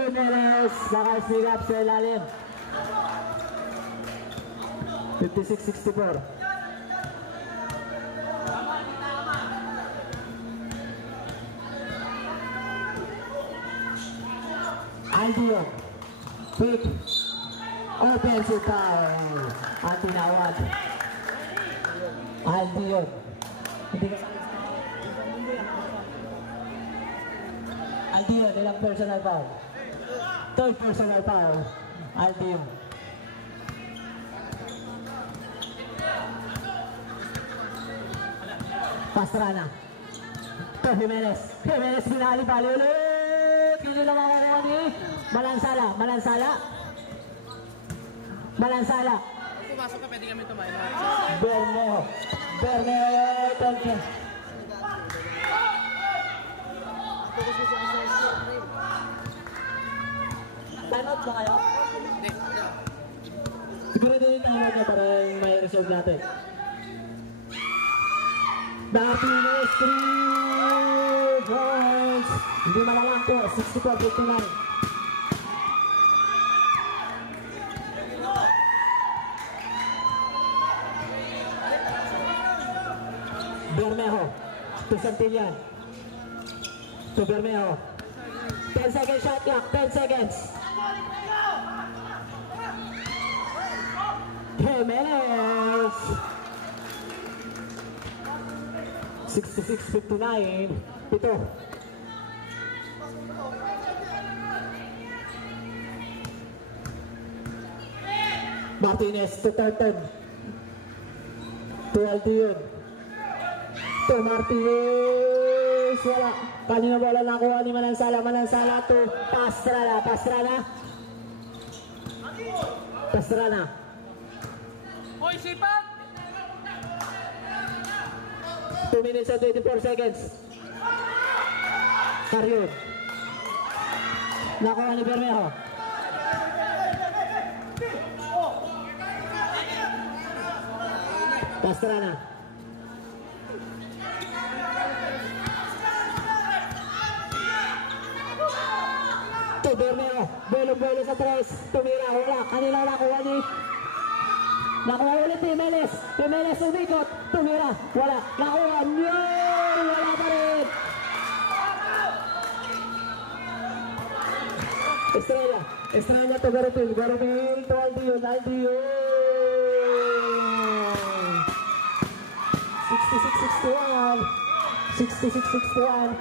Jimenez. Naka-speak up sa ilalim. 56-64. Aldio. Pick. Offensive foul. Ang tinawag. Aldio. Aldio, nilang personal foul. Third personal foul. Aldio. Pastrana. To Jimenez. Jimenez binali-bali ulit. Hindi na makakuha ni Malansala. Pumasok ka, pwede kami tumayo. Bermejo. Timeout ba kayo? Hindi. Siguro din yung timeout na parang may reserve natin. Martinez 3 points. Hindi malalang ko. 64-59. Bermejo to Santillan. To Bermejo. 10 seconds shot clock. 10 seconds. Jimenez. 66-59. Ito. Martinez to Torton. To Aldion. To Martinez. Wala. Kanina bola nakuha ni Malansala. Malansala to Pastrana. Pastrana. Pastrana. Hoy, sipag! 2 minutes and 24 seconds. Carrion. Nakuha ni Bermejo. Pastrana. To Bermejo. Belo sa 3. Tumira. Wala. Kanina nakuha ni... Nakuha ulit ni Jimenez. Jimenez umikot. Tumira. Wala. Nakuha. No! Wala pa rin. Estrella to Garupil to Aldion, 66-61,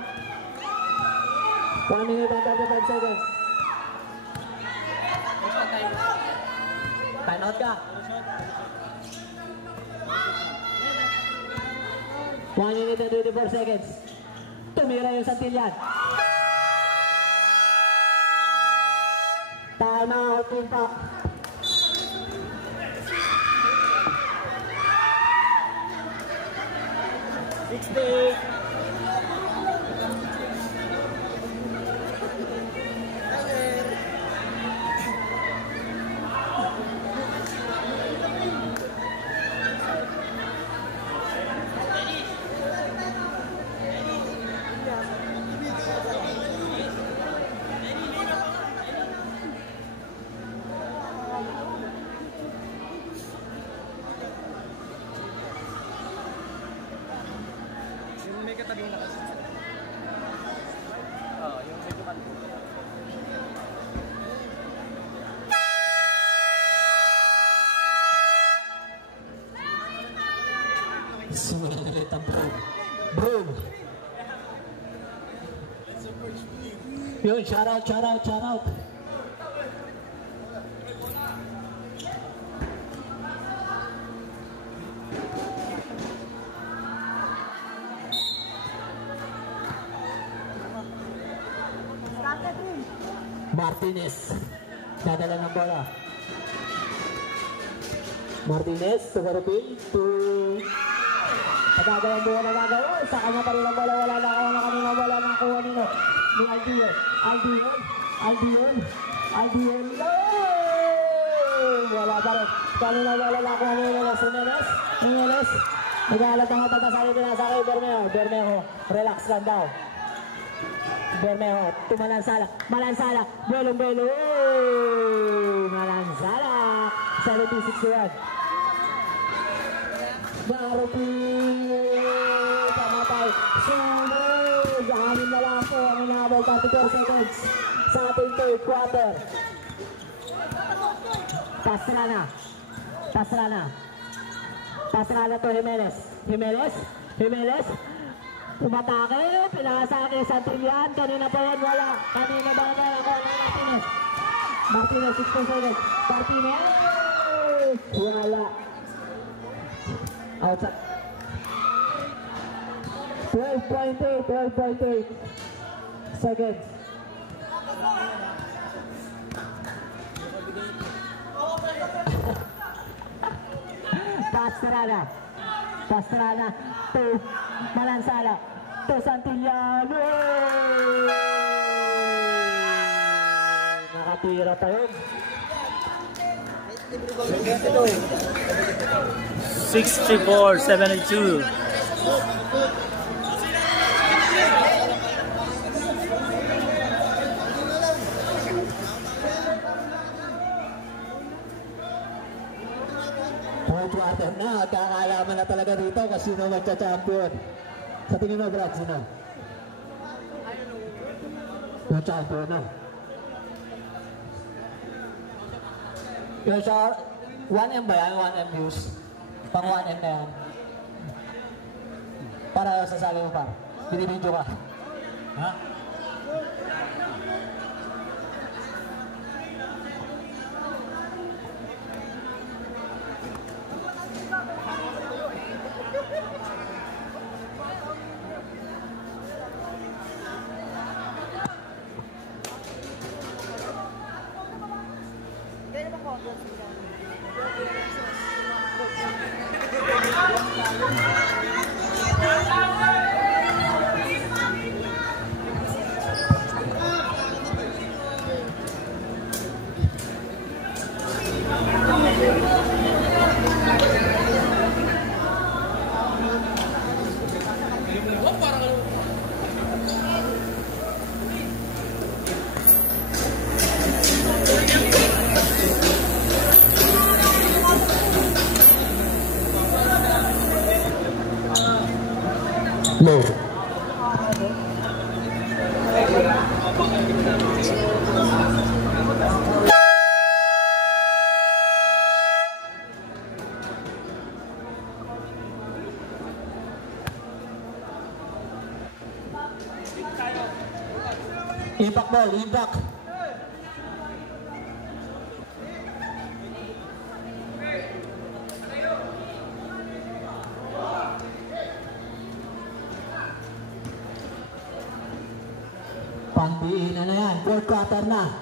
1 minute and 35 seconds. Time out ka. 1 minute and 24 seconds. Tumira yung Santillan. Time out, Impact. Yung may katabing lakas. Oo, yung medyo kanto. Sumunod ulit ang Broom. Yun, shout out. Martinez. Dadala ng bola. Martinez to Garupil to... Nagagawang buwan na nagawa. Sa kanya pa rin ang bola. Wala na kanina bola na kuha nino. Ni Aldion. No! Wala pa rin. Kanina bola na kuha nino. Jimenez. Nagalat ang pagkasali pinasakay. Bermejo. Relax lang daw. Bermejo. To Malansala. Belo. Malansala. 76-1. Garupil. Pamatay. Sunod. Amin na lang po ang inabot 34 seconds sa ating third quarter. Pastrana to Jimenez. Umatake. Pinakasake Santillan. Kanina pa yan. Wala. Kanina ba na ako ng Martinez 16 seconds. Martinez. Wala. Outside. 12.8 seconds. Pastrana to Malansala to Santillan. Nakatira pa yun. 64-72. Fourth quarter na, kakalaman na talaga dito kasi sino magcha-champion. Sa tingin mo, Brad, sino? Yung champion na. Yung sa 1M ba yan? 1M views? Pang 1M na yan. Para sasabi mo pa. Binibidyo ka. Ha? Low. Impact ball, impact. Pambihin na yan, 4th quarter na.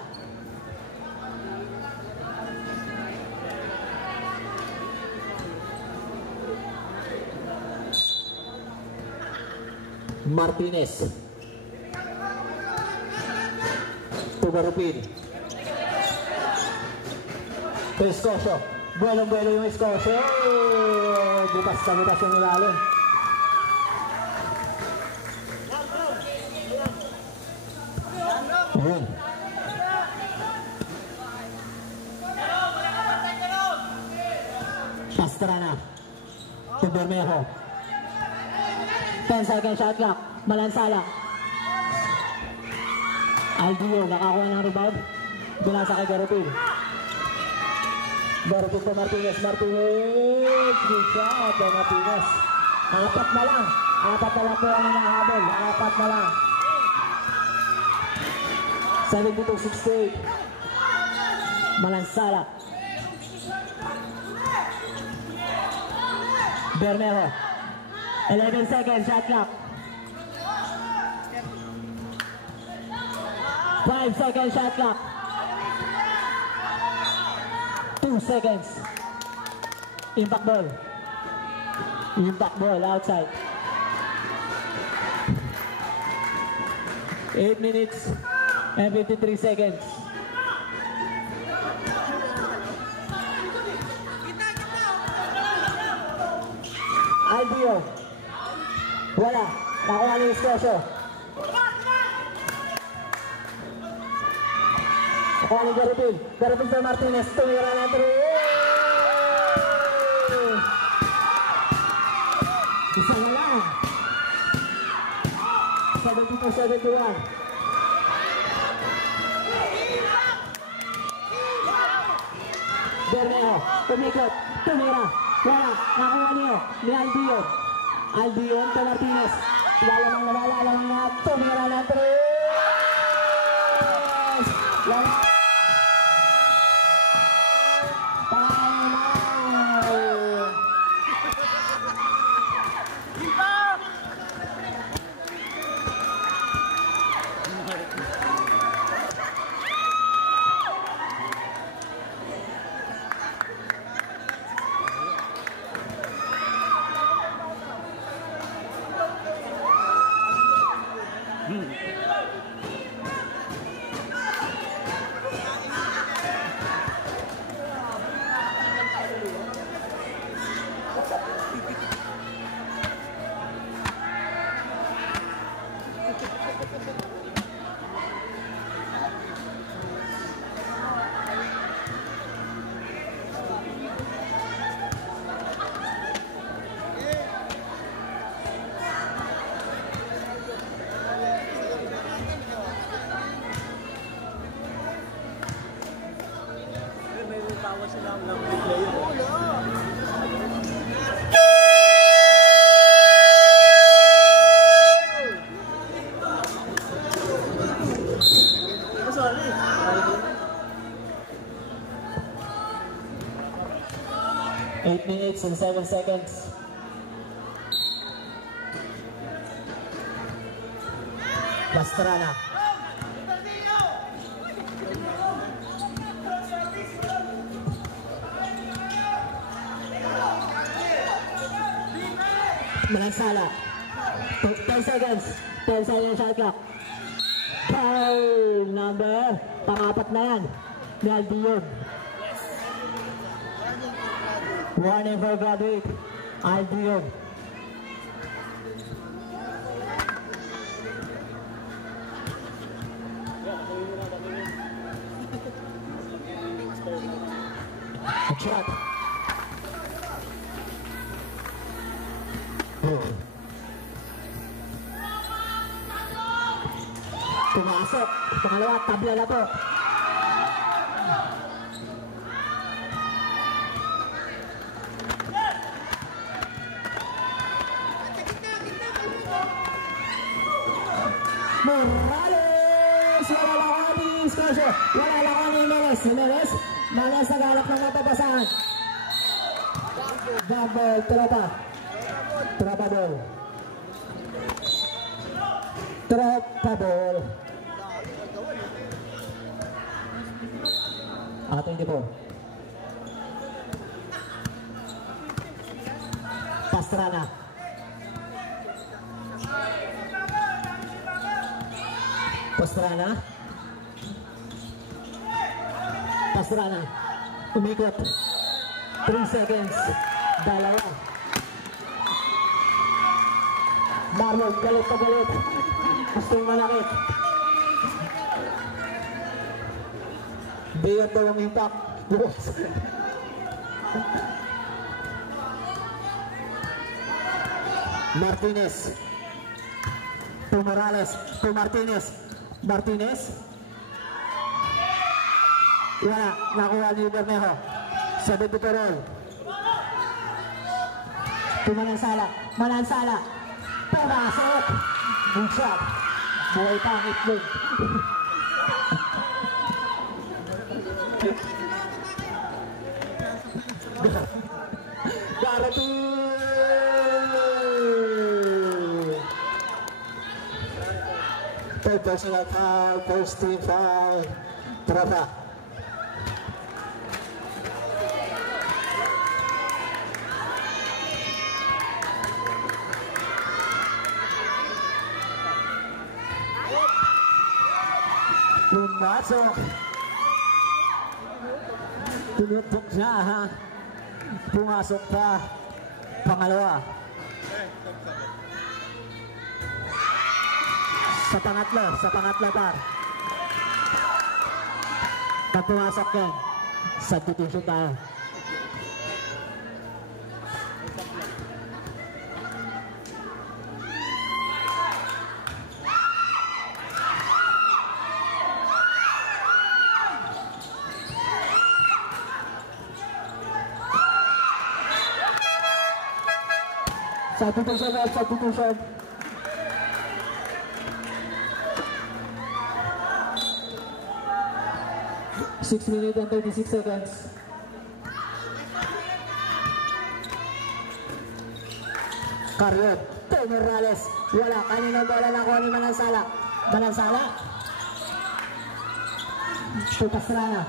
Martinez. Tugarupin. Escosio. Buwelong-buwelo yung Escosio. Butas yung ilalim. Ayun. Pastrana. To Bermejo. 10 second shot clock. Malansala. Aldio, nakakuha ng rebound. Binasa kay Garupin. Garupin po Martinez. Martinez. Good shot. Martinez. Apat na lang. Apat na lang po ang hinahabol. Apat na lang. 72-68. Malansala. Bermejo. 11 seconds shot clock. 5 seconds shot clock. 2 seconds. Impact ball. Impact ball outside. 8 minutes and 53 seconds. Aldio. Wala. Nakuha ni Escosio. Nakuha ni Garupin. Garupin sa Martinez. Tumira na 3. Isa na lang. 72-71. Bermejo. Tumikot. Tumira. Wala. Nakuha niyo. Ni Aldio. Aldio to Martinez. Lalamang na. Tumira na 3. Eight minutes and 7 seconds. Pastrana. Malansala. 10 seconds. 10 seconds shot clock. Foul number. Pang-apat na yan. Ni Aldion. Warning for graduate. Aldion. Shot. Pumasok. Pangalawa, tabla na po. Morales! Wala lang ni Scotia. Wala lang ni Menes. Menes nagalak ng matapasahan. Double, tropa. Tropa ball. Tropa ball. Ating po. Pastrana. Pastrana. Pastrana. Umikot. 3 seconds. Dalawa. Marlon, galit pa galit. Gustong malakit. Biyot daw ang impact. Bukas. Martinez. To Morales. To Martinez. Martinez. Wala. Nakuha ni Bermejo. Sabi dito roll. To Malansala. Malansala. Pumasok. Good shot. Buhay pa ang itlog. Third personal foul, first team foul, Tropa. Pumasok. Tinutok siya, ha? Pumasok pa. Pangalawa. Sa pangatlo par. Pag pumasok yan, substitution tayo. Substitution. 6 minutes and 36 seconds. Carrion. Morales. Wala. Kanina bola na kuha ni Malansala. Malansala. To Pastrana.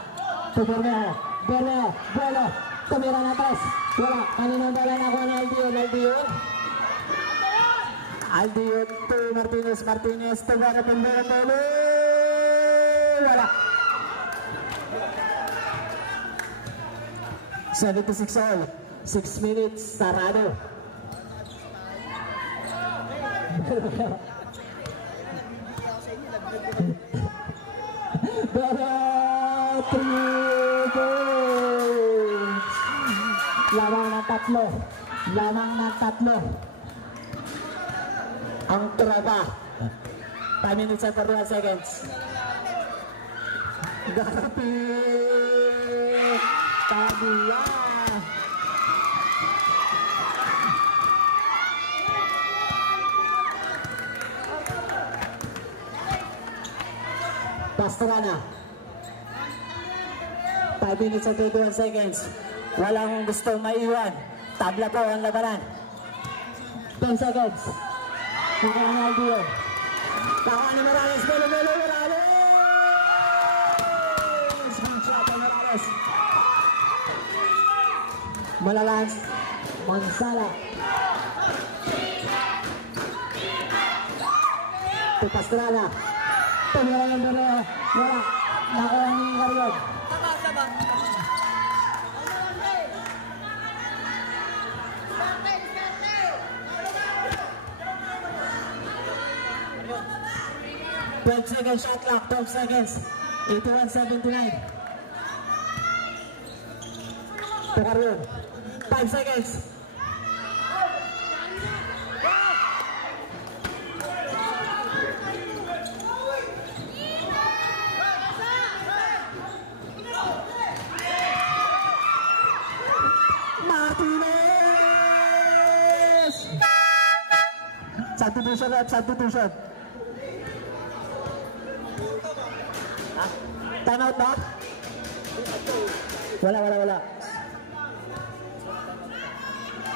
To Bermejo. Bermejo. Bueno. Tumira na tres. Wala. Kanina bola na kuha ni Aldion. Aldion to Martinez. Martinez. To Bermejo. Wala. 76 all. 6 minutes. Sarado. Pero 3 goals. Lamang ng tatlo. Ang Tropa. 5 minutes and 41 seconds. Garapi. Tabula. Pastrana. 5 minutes and 21 seconds. Walang gusto maiwan. Tabla po ang labanan. 10 seconds. Nakuha na Aldion. Nakuha ni Morales. Melo Morales. Good shot ng Morales. Mansala. To Pastrana. Tumira yung Bermeo. Wala. Nakuha ni Carrion. Saba. 12 seconds shot clock, 12 seconds. 81-79. To Carrion. 5 seconds. Martinez! Substitution at substitution. Time out ba? Wala.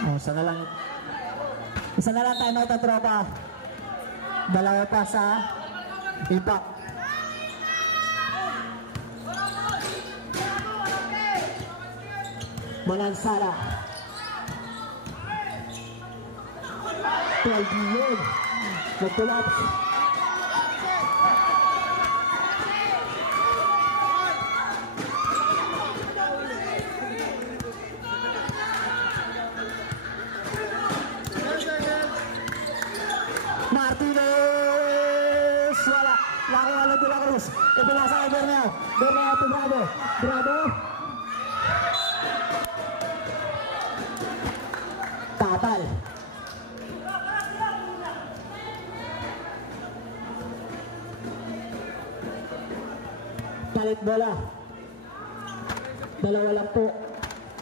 Oh, isa na lang time out ang tropa. Dalawa pa sa impact. Manansala. 12 yun. Nag-collapse. Martinez! Wala. Nakuha lang De La Cruz. Ipinasa kay Bermeo. Bermeo to Bravo. Bravo. Tatal. Palit bola. Dalawa lang po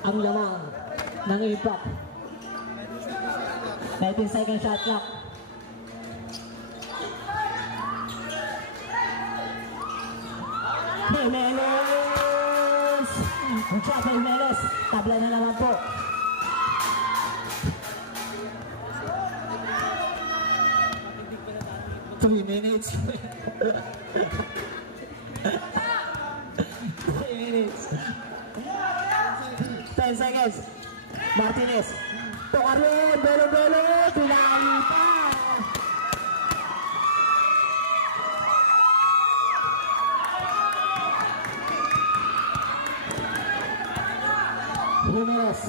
ang lamang ng impact. 19 second shot clock. Jimenez! Good shot, Jimenez. Tabla na naman po. Three minutes. 10 seconds. Martinez. Tocarlo, belo, pinakali pa. Jimenez.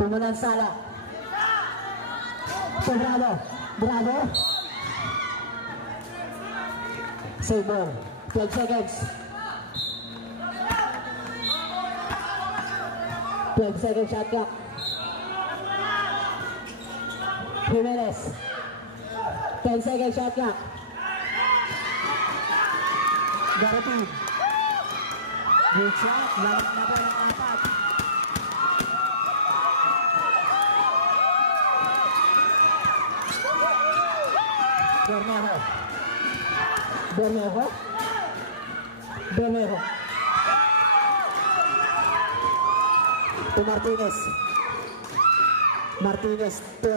Manansala. Bravo. Save ball. 12 seconds. 12 seconds shot clock. Jimenez. 10 seconds shot clock. Garapin. Good shot. Lahat na po ng apat. Bermejo. To Martinez, 2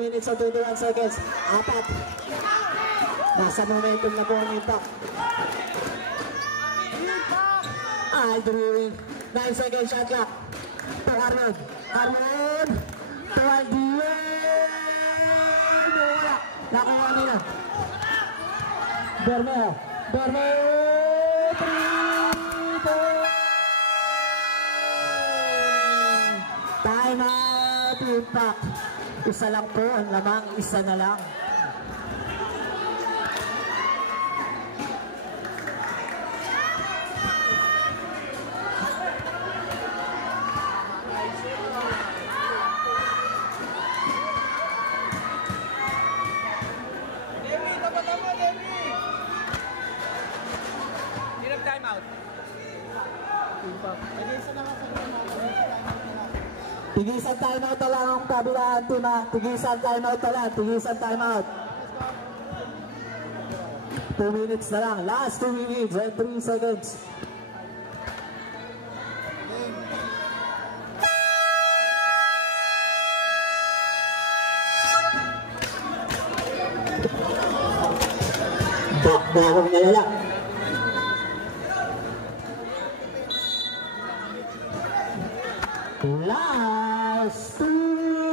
minutes and 21 seconds. Apat. Nasa momentum na po ang impact. Aldrin. 9 seconds shot clock. To Carrion. To Aldrin. Nakuha nila. Bermeo. 3-2. Time out, impact. Isa lang po ang lamang, isa na lang. Tigisan timeout na lang ang kabilaan, team ha. Tigisan timeout na lang. 2 minutes na lang. Last 2 minutes and 3 seconds. Bakbakong nalala. Last 2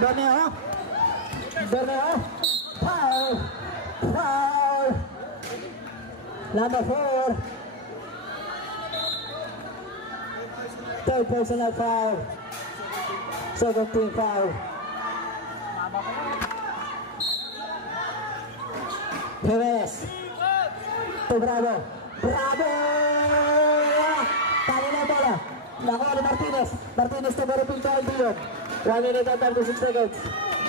Borneo. Foul. Number 4. Third personal foul. Second team foul. Jimenez. To Bravo. Kali na bola. Nakuha ni Martinez. Martinez to Barupil to Albion. 1 minute and 36 seconds.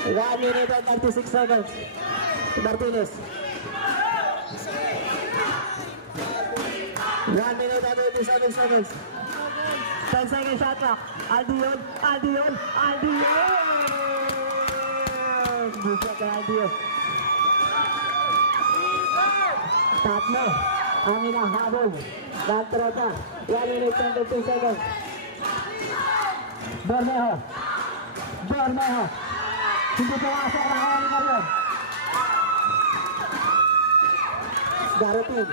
1 minute and 36 seconds. Martinez. 1 minute and 87 seconds. 10 seconds shot clock. Albion. Buset na Albion. Tatlo. Ang hinahabol. Nagtrota. 1 minute and 15 seconds. Borneo. Hindi pumasok na kawan ni Marion. Garotin.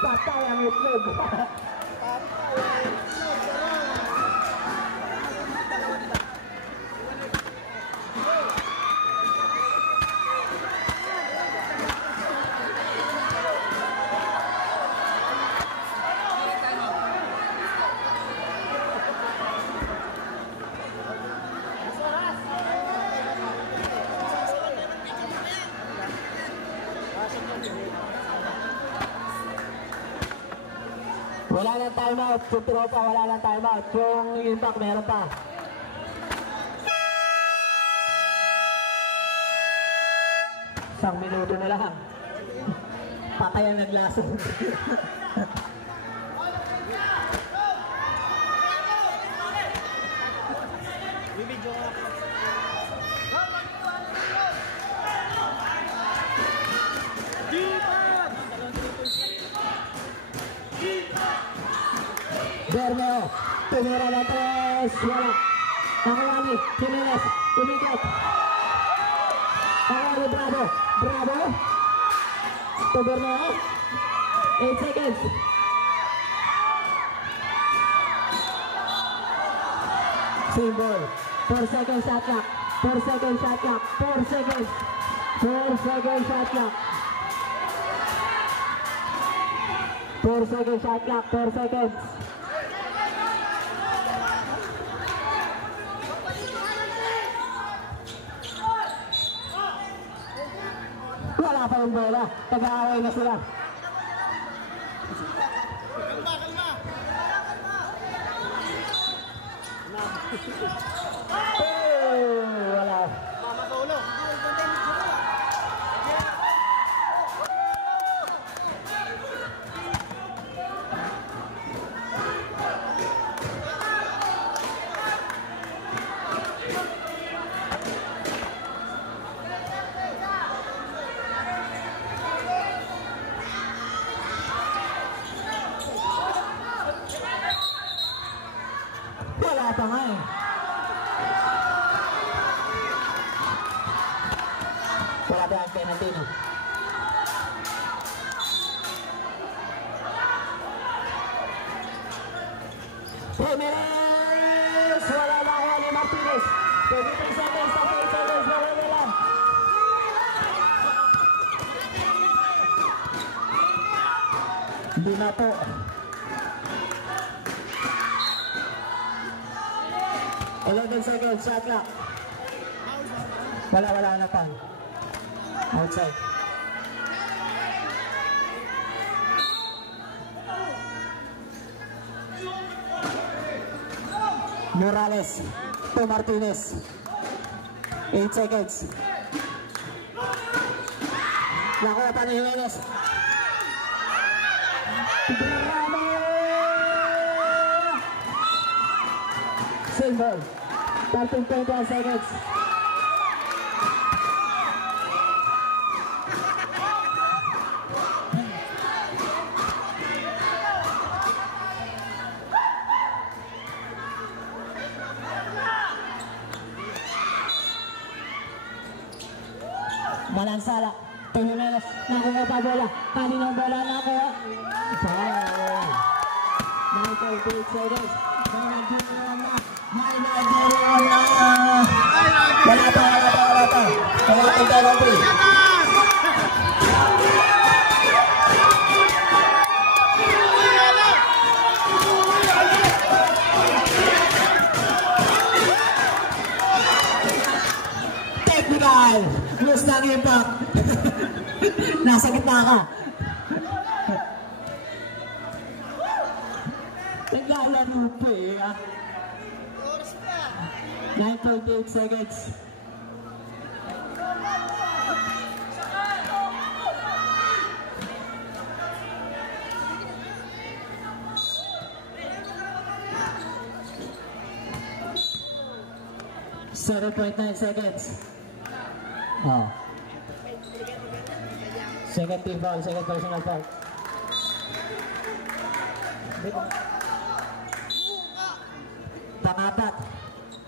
Patay ang itlog. Wala lang timeout, yung tropa wala lang timeout, yung impact meron pa. Isang minuto na lang. Patay ang naglaso. Bibidyo ka. Borneo, tumira na 3, wala. Nakawali, Jimenez, umigat. Nakawali, Bravo. To Borneo, 8 seconds. Symbol, 4 seconds shot clock. 4 seconds shot clock. 4 seconds. 4 seconds shot clock. 4 seconds shot clock. 4 seconds. Wala pa yung bola. Tag-aaway na sila. Wala. Wala pa nga eh. Wala pa ang penalty no. Jimenez! Wala na ako ni Martinez. 23 seconds, 38 seconds, wala na lang. Hindi na po. Eleven seconds, shot clock. Wala na pa. Outside. Morales to Martinez. 8 seconds. Nakuha pa ni Jimenez. Bravo! Same ball. 13.1 seconds. Malansala. Tumunelas. Nakuha pa bola. Kaninang bola nakuha. Foul. 9.8 seconds. Wala pa. Wala pa. Technical. Lose ng impact. Nasa gitna ka. Naglalaro pa eh. 9.8 seconds. Oh. Second team foul, second personal foul. Pangapat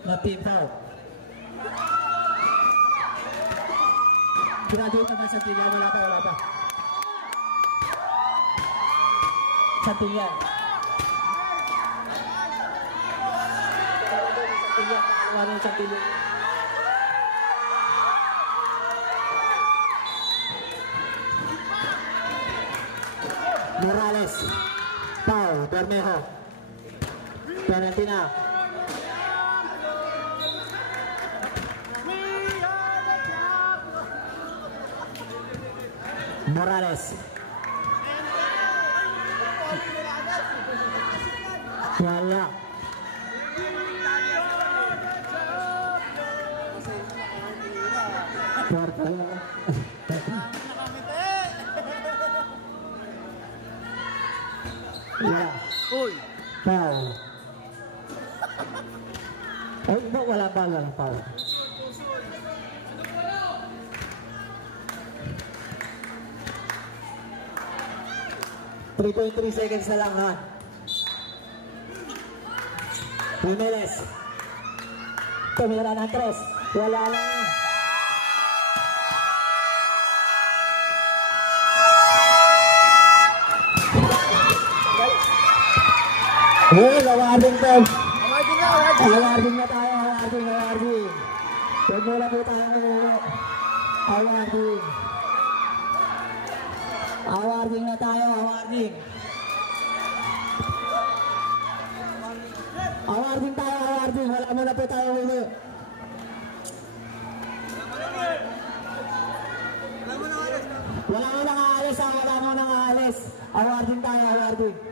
na team foul. Graduate naman sa Santillan, wala pa. Santillan. Santillan. Morales, Pau, Bermejo, penalty na. Morales. Wala. Yeah. Uy! Foul. Ay, wala foul. .3 seconds na lang ha. Jimenez. Tumira ng 3. Wala lang. Awarding to. Awarding na tayo. Awarding. Huwag mo lang po tayo ngayon. Awarding na tayo. Awarding tayo. Wala mo na po tayo ngayon. Wala mo nang aalis. Awarding tayo.